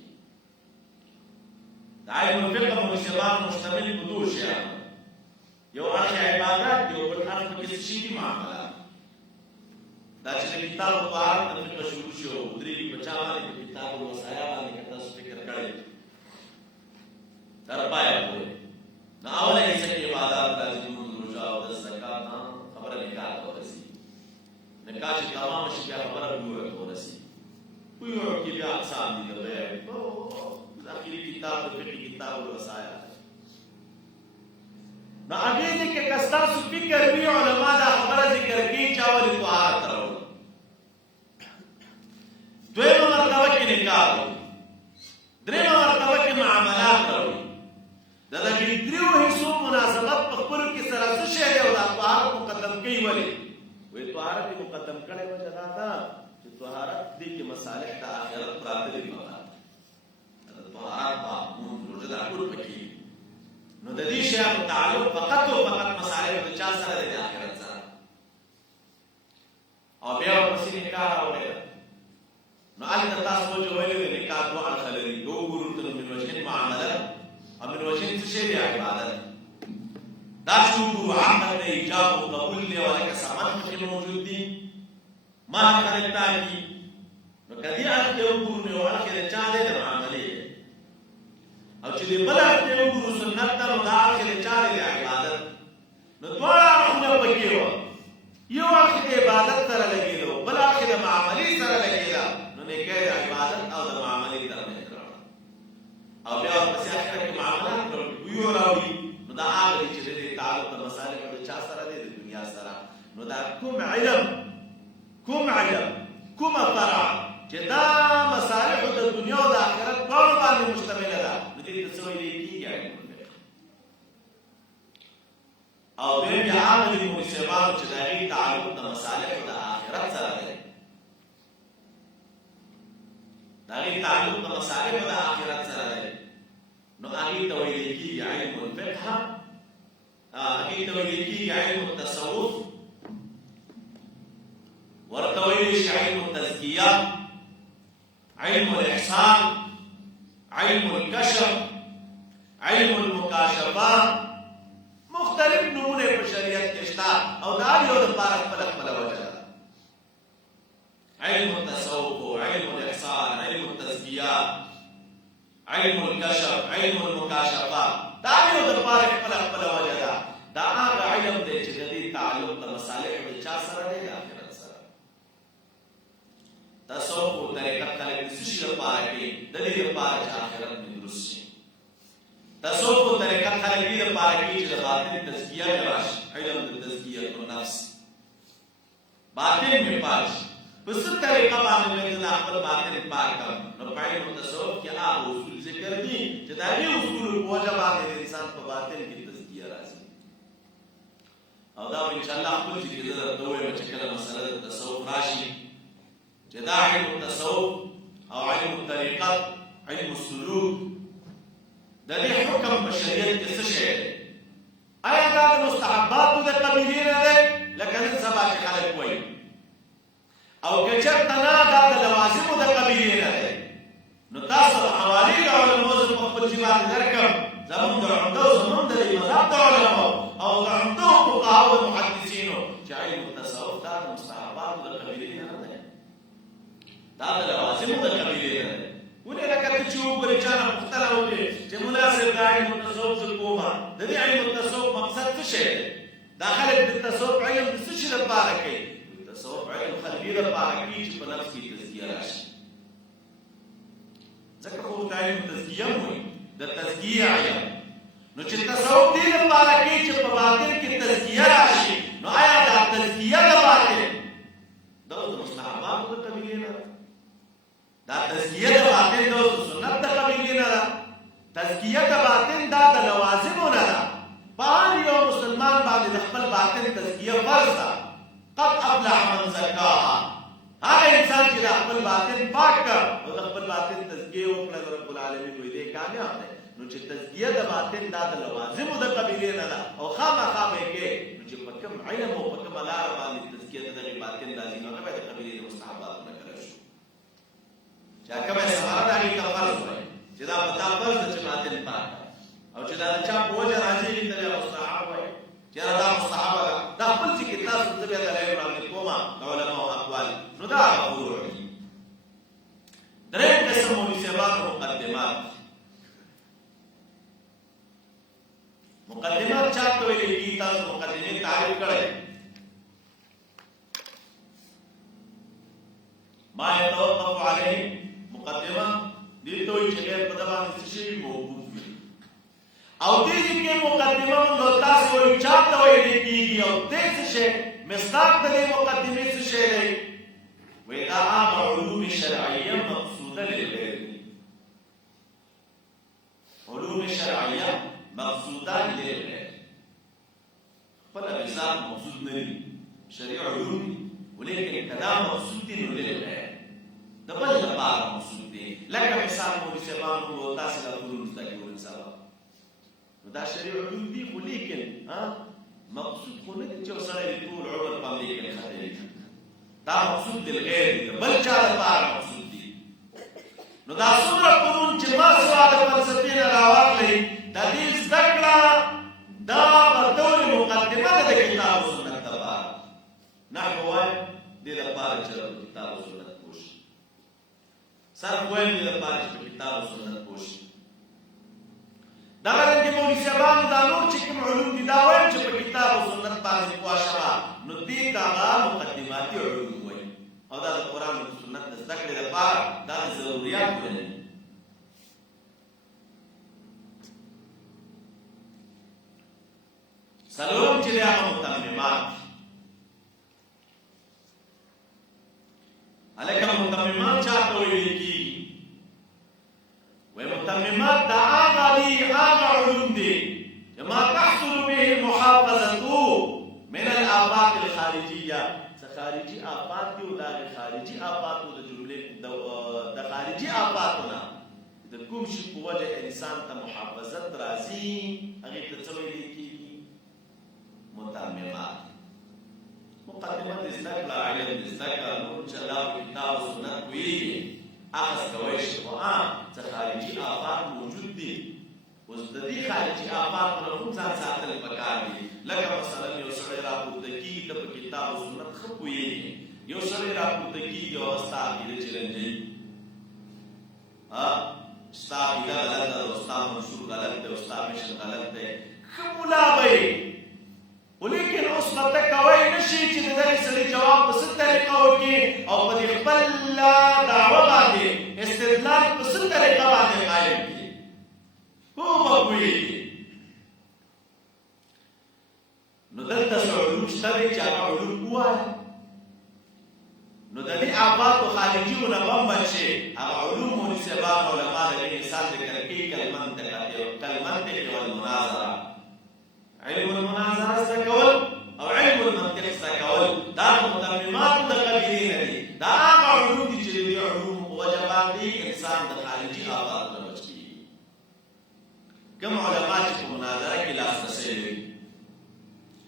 د علم الفقه په مسلمان مشتمل په دوه شیانو یو هغه عبادت دی او بل هغه پکې شي دي معاملات دا چې کتاب په اړه د فقه شروع شو درې په چا باندې کتاب او وصایا باندې تاسو فکر کړئ تر پای پورې نو اوله یې چې عبادت راځي موږ روزه او د زکات خبره نکاح ورسي نکاح چې تمام شي بیا خبره وګورئ ورسي ویو کې بیا اقسام دي د اخري کتاب د فقه کتاب او وصایا نو هغه دې کې کستاسو فکر وی علما دا خبره ذکر کوي چې اول طهارت راوړي دویمه مرتبه کې نکاح راوړي دریمه مرتبه کې معاملات راوړي دا د دریو حصو مناسبت په خپل کې سره څه شی دی او دا طهارت مقدم کوي ولې؟ وایي طهارت یې مقدم کړی وجه دا ده چې طهارت دې کې مصالح د آخرت پراته دي فقط طهارت مامون روژه دا ټول پکې نو د دې شیانو تعلق فقط او فقط مصالح د چا سره دی د آخرت سره او بیا ورپسې نکاح راوړی نو هلته تاسو چې ویلې د نکاح دوه اړخه لري که وګورو ته من وجهین معامله او من وجهین څه شی دی عبادت دا چې وګورو عقد دی ایجاب او قبول دی او هلکه سامان پکې موجود دي مهر خلک ټاکي نو که دې اړخ ته وګورو نو یو اړخ یې د چا دی د معاملې او چې دې بل اړخ ته وګورو سنت ته نو دا اړخ یې د چا دی د عبادت نو دواړه اړخونه پکې وه یو اړخ د عبادت سره لګېده بل اړخ د معاملې سره لګېده نو نکاح د عبادت او د معاملې ترمنځ راوړه او بیا ورپسې اخر کې معاملات ویو راوړي نو دا هغه دی چې د دې تعلق د مصالحو د چا سره دی د دنیا سره نو دا کوم علم کومه فرع چې دا مصالحو د دنیا او د آخرت دواړو باندې مشتمله ده نو دې ته څه ویلی کېږي علم الفقه او دویم بیا هغه د منصبانو چې د هغې تعلق د مصالحو د آخرت سره دی د هغې تعلق د مصالحو د آخرت سره دی نو هغې ته ویلی کېږي علم الفقه هغې ته ویلی کېږي علم التصوف ورته ویلی شي علم التزکیه علم الاحسان علم الکشف علم المکاشفات مختلف نمونه په شریعت کې شته او دا یو د پاره خپل وجه ده علم التصوف علم الاحسان علم التزکیه علم الکشف علم المکاشفات دا یو د پاره خپل وجه ده دا هغه علم دی چې د دې تعلق د مصالحو د چا سره دی د آخرت سره تصوف او طریقت خلک د څه شي لپاره کوي د دې لپاره چې آخرت مې درست شي تصوف او طریقت خلک دې لپاره کوي چې د باطن تزکیه راشي علم د تزکیه النفس باطن مې پاش په څه طریقه باندې مې د خپل باطن پاک کړم نو په علم تصوف کې هغه اصول ذکر دي چې دا دې اصول په وجه باندې د انسان په باطن کې تزکیه راځي او دا ان شاء الله خپل ذکر درته وایم چې کله مسله د تصوف راشي چې دا علم التصوف او علم الطریقت علم السلوک د دې حکم په شریعت کې څه شی دی آیا دا د مستحباتو د قبیلې نه دی لکه نن سبا چې خلک وایي او که چېرته نه دا د لوازمو د قبیلې نه دی نو تاسو د حوالې د علماو زه په خپل ځای باندې درکړم زموږ د عمده او زموږ د مذهب د علماو او د عمده فقهاو او محدثینو چې علم التصوف دا د مستحباتو د قبیلې نه دی دا د لوازمو د قبیلې نه دی ولې لکه ته چې وګورې چا نه پوښتنه وکړې چې ملا صاحب دا علم التصوف زه کومه د دې علم التصوف مقصد څه شی دی دا خلک د تصوف علم د څه شي لپاره کوي تصوف علم خلک دې لپاره کوي چې په نفس کې تزکیه راشي ځکه خو ورته علم تزکیه هم وایي د تزکیه علم نو چې تصوف دې لپاره کوي چې په باطن کې تزکیه راشي نو آیا دا تزکیه د باطن دا د مستحباتو د قبیلې نه دا تزکیه د باطن د سنت د قبیلې نه ده تزکیه د باطن دا د لوازمو نه ده په هر یو مسلمان باندې د خپل باطن تزکیه فرض ده قد افلح من زکاها هغه انسان چې د خپل باطن پاک کړ او د خپل باطن تزکیه وکړه رب العالمین وایي دی کامیاب دی نو چې تزکیه د باطن دا د لوازمو د قبیلې نه ده او خامخا به یې کوې نو چې په کوم علم او په کومه لاره باندې تزکیه د دغې باطن راځي نو هغه به د قبیلې د مستحباتو نه کړی شو چې کومه ثمره د هغې ته فرض وایي چې دا په تا فرض ده چې باطن پاک او چې دا د چا په وجه راځي هغې ته بیا مستحب وایي چې دا مستحبه ده دا خپل چې کې تاسو زه بیا دلایل وړاندې کومه د علماو اقوال نو دا هغه فروع دي درېیم قسم مناسبات او مقدمات مقدمات چاته ویل کېږي تاسو مقدمې تعریف کړئ ما يتوقف عليه مقدمه دې ته وایي چې غیر په دغه باندې څه شي موقوف وي او دې کې مقدمه نو تاسو وایي چاته ویل کېږي او دې څه شي مصداق د دې مقدمې څه شي دی وایي دا عام علوم شرعیه مقصوده للغیر علوم شرعیه مقصوده للغیر خپل نظام مقصود نه دي، شرعي علوم دي، ولیکن کدا مقصود دي نو لږ د بل لپاره مقصود دي. لکه مثال مولوي صاحبانو و تاسو د علوم زده کوئ سبا نو دا شرعي علوم دي، خو لیکن مقصود خو نه دي چې سړی ټول عمر په دې کې خطرې. دا مقصود دي الغیر دي، بل چا لپاره مقصود دي. نو دا څومره فنون چې ما سوا د فلسفې نه راواخلئ، د دې زده کړه دا بطور مقدمه ده د کتاب و سنت لپاره. نحو وایم دې لپاره چې د کتاب و سنت پوه شي، صرف وایم دې لپاره چې په کتاب و سنت پوه شي. دغه رنګې مولوي صاحبانو دا نور چې کوم علوم دي دا وایم چې په کتاب و سنت باندې پوه شوه، نو دې ته هغه مقدماتي علوم وایي، او دا د قرآن او سنت د زده کړې لپاره دا د ضروريات ګڼي. څلورم چې دی هغه متممات. هلکه متممات چاته ویل کېږي؟ وایي متممات دا هغه دي، هغه علوم دي ما تحصل به المحافظة من الآفات الخارجية. خارجي آفات دي، او دا خارجي آفاتو د جملې د خارجي آفاتو نه د کوم شي په وجه انسان ته محافظت راځي، هغې ته څه ویل کېږي؟ متممات. مقدمه د زده کړه، علم د زده کړه، نور چې الله په کتاب و سنت پوهېږي اخذ کوی شي، خو څه خارجي آفات موجود دي. اوس د دې خارجي آفاتو نه هم ځان ساتل پکار دي. لکه مثلا یو سړی راپورته کېږي، ته په کتاب و سنت ښه پوهېږي. یو سړی راپورته کېږي او ستا عقیده چلنجوي، ستا عقیده غلط ده، او ستا منشور غلط دی، او ستا مشن غلط دی، ښه ملا به یې، خو لیکن اوس به ته کوی نه شي چې د دغې سړي جواب په څه طریقه وکړي، او په دې خپل دعوه باندې استدلال په څه طریقه باندې قایم کړي. خو به پوهېږي. نو دلته څه علوم شته دی چې هغه علوم ووایه، نو د دې آفاتو خارجیو نه به هم بچ شي. هغه علوم مولوي صاحبان علما د دې مثال ذکر کوي، کالمنطق والمناظره. علم المناظره زده کول او علم المنطق زده کول دا متممات د قبیلې نه دي. دا هغه علوم دي چې د دې علومو په وجه باندې انسان د خارجي آفاتو نه بچ کېږي. کوم علما چې په مناظره کې لاسرسی لري،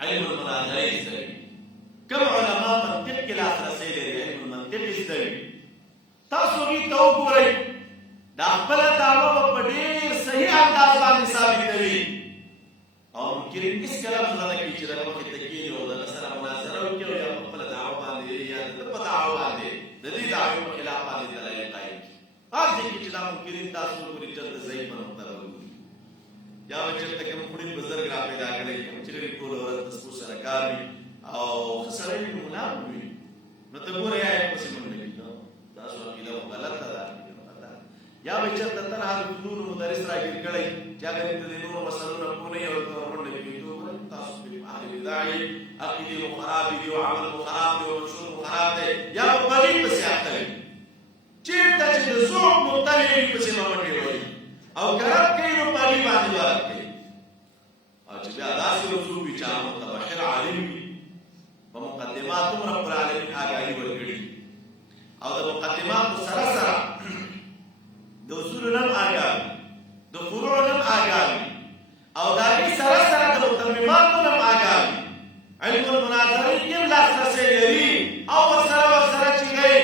علم المناظره یې زده وي. کوم علما منطق کې لاسرسی لري، علم المنطق یې زده وي. تاسو هغې ته وګورئ، دا خپله دعوه په ډېر صحیح انداز باندې ثابتوي، او منکرین هېڅکله به زړه نه کوي چې د مخې ته کښېني او د هغه سره مناظره وکړي، او یا په خپله دعوه باندې یا د ده په دعوه باندې د دې دعوې په خلاف باندې دلایل قایم کړي. هر ځای کې چې دا منکرین تاسو وګورئ چېرته ضعیفه نقطه راوګوري، یا به چېرته کوم خوړین بزرګ را پیدا کړی کوم چې لږ ټوله ورځ د سپو سره کار وي او ښه سړی وي، ملا هم وي، نو ته ګوره یا یې پسې منډه کړي، تاسو عقیده خو غلطه ده. یا به چېرته تنها د فنونو مدرس راګیر کړی چې هغه دې ته د نورو مسلو نه پوه نه وي، او ورته منډه کړي، تاسو اهل بدع یې، عقیدې مو خرابې دي او عمل مو خراب دی او منشور مو خراب دی. یا به په هغې پسې اخته وي، چېرته چې د ذوق مبتلې وي پسې به منډې وهي، او که رد کوي نو په هغې باندې به رد کوي. او چې بیا داسې رسوب وي چې هغه متبحر عالم وي، په مقدماتو هم رب العالمین آګاهي ورکړي، او د مقدماتو سره سره د اصولو نه هم آګاه وي، د فروعو نه هم آګاه وي، او د هغې سره سره د متمماتو نه هم آګاه وي. علم المناظرې کې هم لاسرسی لري، او ورسره چې دی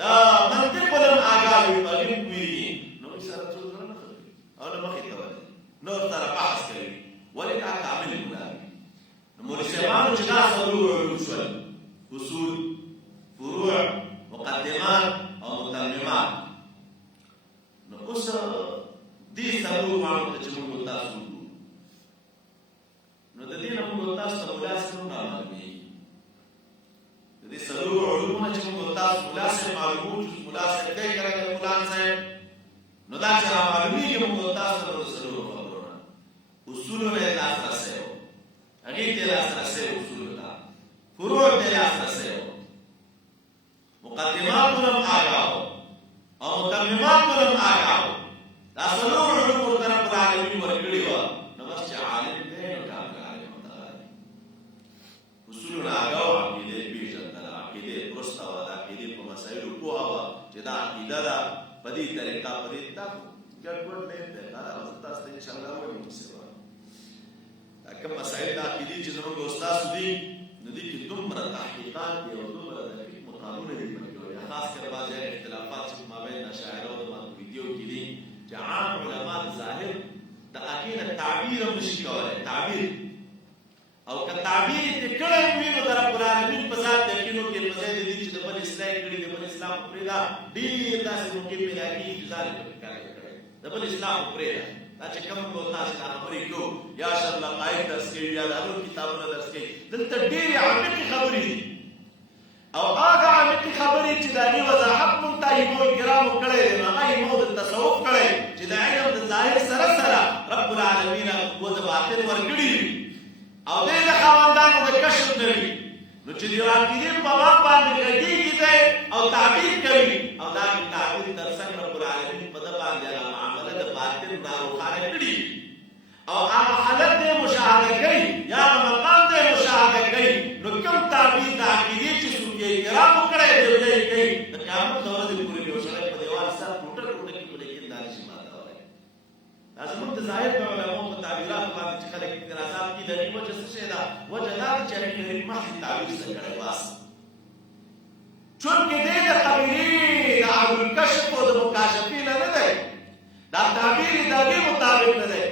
د منطقو نه هم آګاه وي، په هغې هم پوهېږي، نو هغوی سره څوک زړه نه خبري او نه مخې ته ورځي، نه ورسره بحث کوي، ولې دا کامل ملا وي. نو مولوي صاحبانو چې دا څلور علوم شول، اصول، فروع، مقدمات او متممات، نو اوس دې څلورو معنو ته چې موږ تاسو وګورو، نو د دې نه موږ تاسو ته ملا صاحب هم رامعلومېږي. د دې څلورو علومو نه چې موږ تاسو ملا صاحب معلوموو چې ملا صاحب دی که نه مولان صاحب، نو دا چې رامعلومېږي موږ تاسو ته د څلورو خبرو نه، اصولو نه یې لاسرسی و، هغې ته یې لاسرسی و، اصولو ته، فروع ته یې لاسرسی و، مقدماتو نه هم آګاه و، او متمماتو نه هم آګاه و. دا څلور علوم ورته رب العالمین ورکړي وه، نو بس چې عالم دی نو کامل عالم همدغه دی. دې طریقه په دې تا ګډوډ نه ده دا تاسو ته ان شاء الله وایو مسله دا کوم مسائل د عقیدې چې زموږ استاد دي نو دې کې دومره تحقیقات دي او دومره دقیق مطالعه دي خاص کر بعض اختلافات چې مابین اشاعره او ماتریدیو کې دي چې عام علما ظاهر د عقیده تعبیر هم نشي کولای تعبیر او که تعبیر دې کړی وي نو د رب العالمین په ذات یقینو کې په ځای دي چې د بل اسلام کړي د بل اسلام پرې دا ډېر داسې موقع پیدا کېږي ځان د بل اسلام پرې دا چې کوم کو تاسو نه خبرې کو یا شر الله قائد درس کې یا د کتابونو درس کې دلته ډېرې عمیقې خبرې دي او هغه عمیقې خبرې چې د هغې وضاحت منتهبو کرامو کړی دی نو هغه یې مو د تصوف کړی چې د علم د ظاهر سره سره رب العالمین قوت باطن ورکړي او دې د خاوندانو د کشف نه وي نو چې د عقیدې په باب باندې غږېږي دی او تعبیر کوي او دا تعبیر تر څنګ رب العالمین په ده باندې هغه معامله د باطن راروښانه کړي او هغه حالت دی مشاهده کوي یا هغه مقام دی مشاهده کوي نو کوم تعبیر د عقیدې چې صوفیه کرامو کړی دی دی کوي د قیامت د ورځې پورې یو سړی په دیوال سر ټوټه ټوټه کړي لیکن دا نشي ماتولی دا زموږ د ظاهر په علماو په تعبیراتو باندې چې خلک اعتراضات کوي د هغې وجه څه شی ده وجه دا ده چې هغې کریم مخکې تعبیر څه کړی واس چونکې دی د قبیلې د ابوالکشف او د مکاشفې نه دی دا تعبیر د هغې مطابق نه دی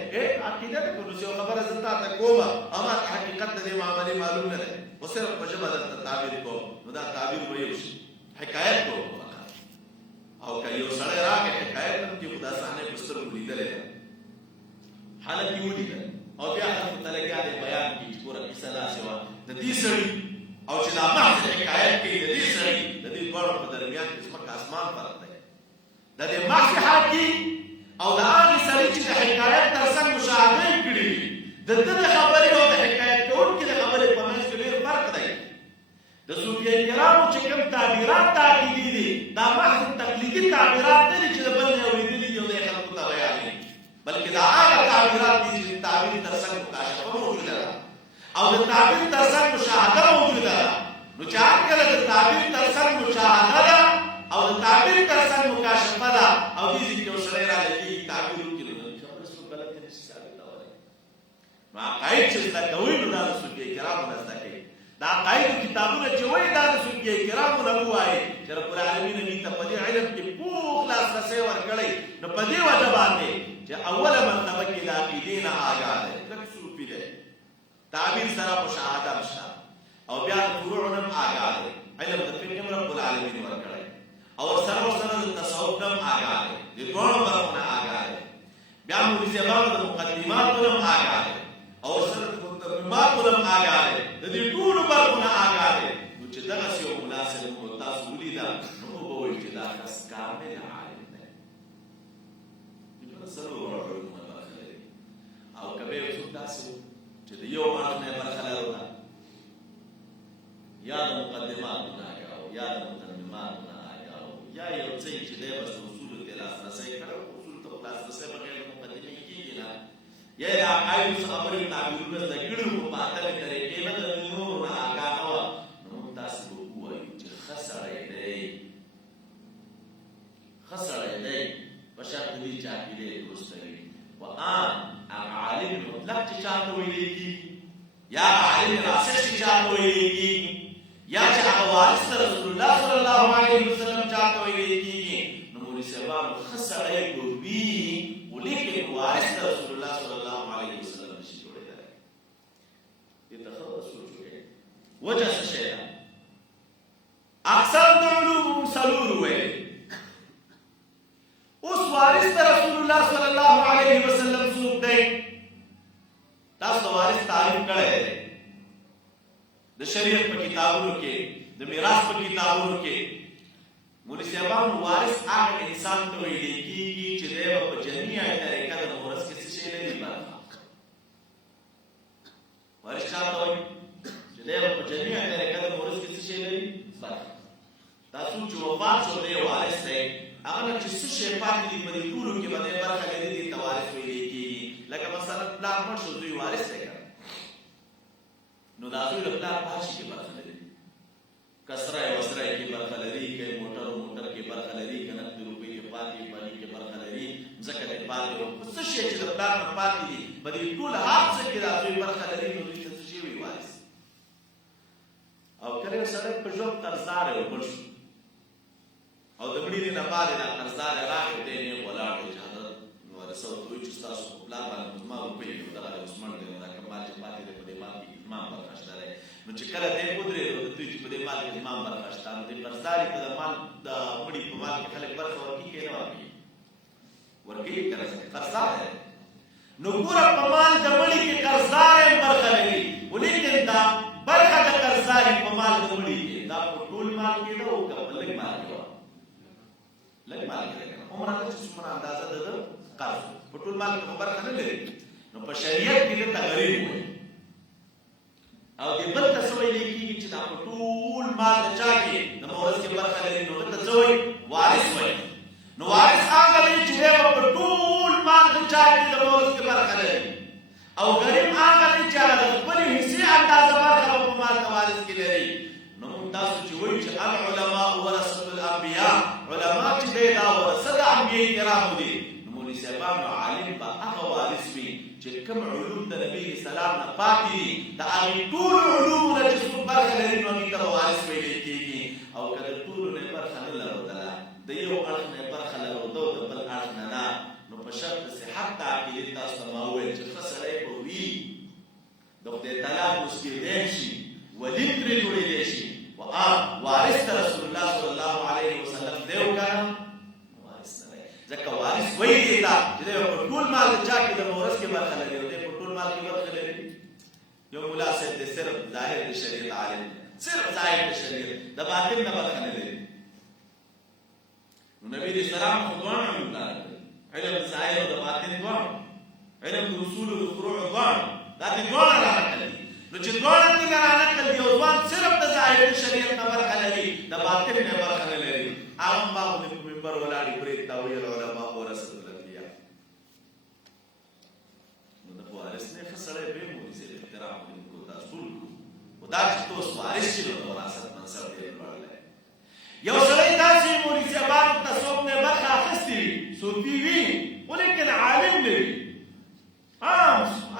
عقیده ده که نو چې یو خبره زه تا ته کومه او ما ته حقیقت د دې معاملې معلوم نه دی خو صرف په ژبه درته تعبیر کوم نو دا تعبیر به یو شي حکایت کوم او که یو سړی راغی حکایت هم کې خو دا صحنه په سترګو لیدلی ده حالت یې ولیدل او بیا خلکو ته لګیا دی بیان کړي چې ګوره کیسه داسې وه د دې سړي او چې دا محض حکایت کوي د دې سړي د دې دواړو په درمیان کې ځمکه اسمان فرق دی د دې محض حاکي او د هغې سړي چې د حکایت تر څنګ مشاهده یې کړي وي د ده د خبرې او د حکایت کوونکي د خبرې په منځ کې ډېر فرق دی د صوفیه کرامو چې کوم تعبیرات د عقیدې دي دا محض تقلیدي تعبیرات نه دي چې د بل نه اورېدلي دي او دی خلکو ته بیانوي بلکې دا هغه تعبیرات دي چې د تعبیر تر څنګ مکاشفه موجوده ده او د تعبیر تر څنګ مشاهده موجوده ده نو چې هر کله د تعبیر تر څنګ مشاهده ده او د تعبیر تر څنګ مکاشفه ده او دې ځکه یو سړی راغلی تعبیر وکړي نو خبره څوک غلط نه شي ثابتولی نو عقاید چې زده کوئ نو دا د صوفیه کرامو نه زده کوي دا عقایدو کتابونه چې وایي دا د صوفیه کرامو نه ووایي چې رب العالمین دوی ته په دې علم کې پوخ لاسرسی ورکړی نو په دې وجه باندې چې اوله مرتبه کې د عقیدې نه آګاه دی لږ صوفي دی تعبیر سره مشاهده هم شته او بیا د فروعو نه هم آګاه دی علم د فقه هم رب العالمین ورکړی او سره ورسره د تصوف نه هم آګاه دی د دواړو برخو نه آګاه دی بیا مولوي صاحبانو د مقدماتو نه هم آګاه دی او سره د مقدماتو نه هم آګاه دی د دې ټولو برخو نه آګاه دی نو چې دغسې یو ملا صاحب مو تاسو ولیده نو به ووایي چې دا کس کامل عالم دی څلور علومونه برخه لري او که به یو څوک داسې و چې د یو اړخ نه یې برخه لرله یا د مقدماتو نه آګاه یا د متمماتو نه آګاه یا یو څه چې دی بس اصولو ته لاسرسی کړی اصولو ته لاسرسی بغیر د مقدمې کېږي نه یا د عقایدو څخه خبرې تعبیرونه زده کړي وو په باطلې طریقې نه د نورو نه آګاه نه وه نو موږ تاسې به ووایو چې ښه سړی دی ښه سړی دی په شرط دې چې عقیده یې درسته وي و ان هغه عالم مطلق چې چاته ویلی کېږي یا عالم راسخ چې چاته ویلی کېږي یا چې هغه وارث د رسول الله صلی الله علیه وسلم چاته ویلی کېږي نو مولوي صاحبانو ښه سړی به وي خو لیکن وارث د رسول الله صلی الله علیه وسلم نشي جوړېدلی دې ته ښه سوچ وکړئ وجه څه شی ده اکثر د علومو څلور ویلي اوس وارث د رسول الله صلی الله علیه وسلم څوک دی تاسو د وارث تعریف کړی دی د شریعت په کتابونو کې د میراث په کتابونو کې مولوي صاحبانو وارث هغه انسان ته ویل کېږي چې دی به په جميع طریقه د مورث کې څه شی لري برخه وارث چاته وایي چې دی به په جميع طریقه د مورث کې څه شی لري برخه تاسو چې وفات شو دی وارث دی هغه چې څه شی پاتې دي په دې ټولو کې به دی برخه لري دې ته وارث ویل کېږي لکه مثلا پلار مړ شو دوی وارث دی نو د هغوی د پلار په هر شي کې برخه لري کسره وسره کې برخه لري که موټر کې برخه لري که نقدي روپۍ کې پاتې څه شی چې د پلار نه پاتې دي په دې ټول هر څه کې د هغوی برخه لري نو دوی ته څه شی وي وارث. او کله یو سړی په ژوند قرضدار یو مړ شو او د مړینې نه بعد دا قرضدار راغی دی نه ولاړ دی چې حضرت ورثه ورته وایي چې ستاسو په پلار باندې زما روپۍ دي دغه اوس مړ دی نو دا کوم مال چې پاتې دی په دې مال کې زما برخه شته دی. نو چې کله دی ودرېد نو دوی چې په دې مال کې زما برخه شته نو دې قرضداري ته د مال د مړي په مال کې خلک برخه ورکوي که نه ورکوي؟ ورکوي که نه قرضدار دی. نو ګوره په مال د مړي کې قرضدار هم برخه لري ولیکن دا برخه د قرضداري په مال د مړي کې دا په ټول مال کې ده او که په لږ مال کې وه لږ مال کې ده عمره ده چې څومره اندازه ده د قرض په ټول مال کې خو برخه نه لري. نو په شریعت کې دلته غریب وایي او دې بل ته څه ویلی کېږي چې دا په ټول مال د چا کې د مورث کې برخه لري نو دلته څه وایي؟ وارث وایي. نو وارث هغه دی چې دی په ټول مال د چا کې د مورث کې برخه لري او غریب هغه دی چې هغه د خپلې حصې اندازه برخه په مال د وارث کې لري. نو موږ تاسو چې وایو چې العلماء ورثة الانبیاء علما چې دی دا ورثه د انبیاء کرامو دي نو مولوي صاحبانو عالم به هغه وارث وي چې کوم علوم د نبي سلام نه پاتې دي د هغې ټولو علومو نه چې څوک برخه لري نو هغې ته به وارث ویلی کېږي. او که د ټولو نه یې برخه نه لرودله د یو اړخ نه یې برخه لروده او د بل اړخ نه نه نو په شرط د صحت د عقیدې تاسو ته ما وویل چې ښه سړی به وي د خدای تعالی مسکېدی شي ولي پرې جوړېدی شي وارث ته رسول الله صلی الله علیه وسلم دی او که نه وارث نه دی. ځکه وارث وایي دې ته چې دی په ټول مال د چا کې د مورث کې برخه لري او دی په ټول مال کې برخه لري. یو ملا صاحب دی صرف ظاهر د شریعت عالم صرف ظاهر د شریعت د باطن نه برخه نه لري. نو نبي علیه السلام خو دواړه علم د ظاهر او د باطن دواړه علم د اصول او د فروع دواړه دا دې دواړه رانقل دي. نو چې دواړه څنګه رانقل دي او ځوان صرف د ظاهر د شریعت نه برخه لري د باطن نه برخه نه لري هغه هم باندې په منبر ولاړې پرېږدي تا ویل علماء ورثة الانبیاء. نو د وارث نه ښه سړی به یې مولوي صاحب احترام وکړو دا اصول کړو خو دا چې ته اوس وارث شي نو د وراثت منصب ډېر لوړ دی. یو سړی داسې مولوي صاحبانو ته څوک نه برخه اخیستې وي صوفي وي ولیکن عالم نه وي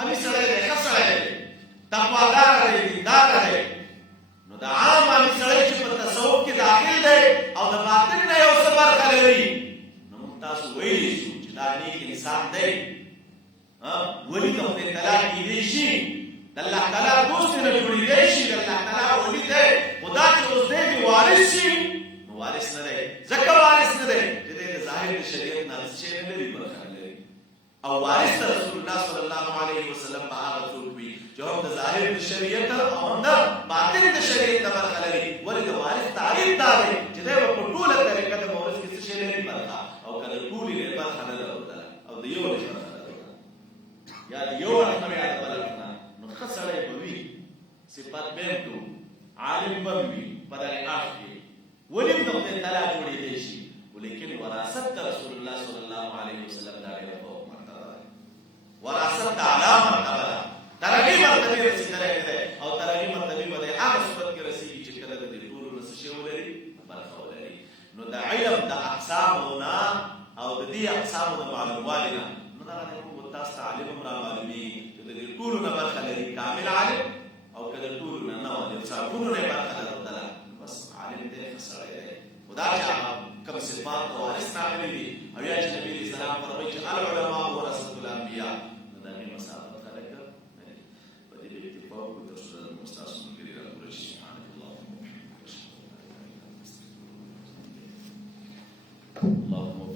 امي سړی دی ښه سړی دی تقوادار دی دیندار دی نو د عام امي سړی چې په تصوف کې داخل دی او د باطن نه یو څه برخه لري نو موږ تاسو ویلی شو چې دا نیک انسان دی ولي د خدای تعالی کېدی شي د الله تعالی دوست نه جوړېدی شي د الله تعالی ولي دی خو دا چې اوس دی وارث شي نو وارث نه دی. ځکه وارث نه دی چې دی د ظاهر د شریعت نه هېڅ شی نه لري برخه نه لري او وارث ته رسول الله صلی الله علیه وسلم به هغه څوک وي چې هم د ظاهر د شریعت او هم د باطن د شریعت نه برخه لري. ولې د وارث تعریف دا دی چې دی به په ټوله طریقه د مورث کې څه شی لري برخه او که د ټولې نه برخه نه لرودله او د یو نه برخه لرودله یا د یو اړخ نه یا د بل اړخ نه نو ښه سړی به وي صفت به هم تو عالم به وي په دغې اړخ کې ولې هم د خدای تعالی جوړېدی شي ولیکن وراثت د رسول الله صلی الله علیه وسلم دا ډېره فوق مرتبه ده. وراثت د اعلی مرتبه ده تر هغې مرتبې رسېدلی نه دی او تر هغې مرتبې به دی هغه صورت کې رسېږي چې کله د دې ټولو نه څه شی ولري برخه ولري. نو د علم د اقسامو نه او د دې اقسامو د معلوموالي نه نو دغه دی موږ تاسو ته عالم هم رامعلومېږي چې د دې ټولو نه برخه لري کامل عالم او که د ټولو نه نه وه د څاګونو نه یې برخه لرودله بس عالم دی ښه سړی دی. خو دا چې کوم صفات د وارث راغلي دي او یا چې نبي علیه السلام فرمایي چې العلماء ورثة الانبیاء نو د هغې مسافت خلک په دې به اکتفا وکړو تر څو زموږ ستاسو ملګري راپوره شي. سبحانک اللهم وبحمدک.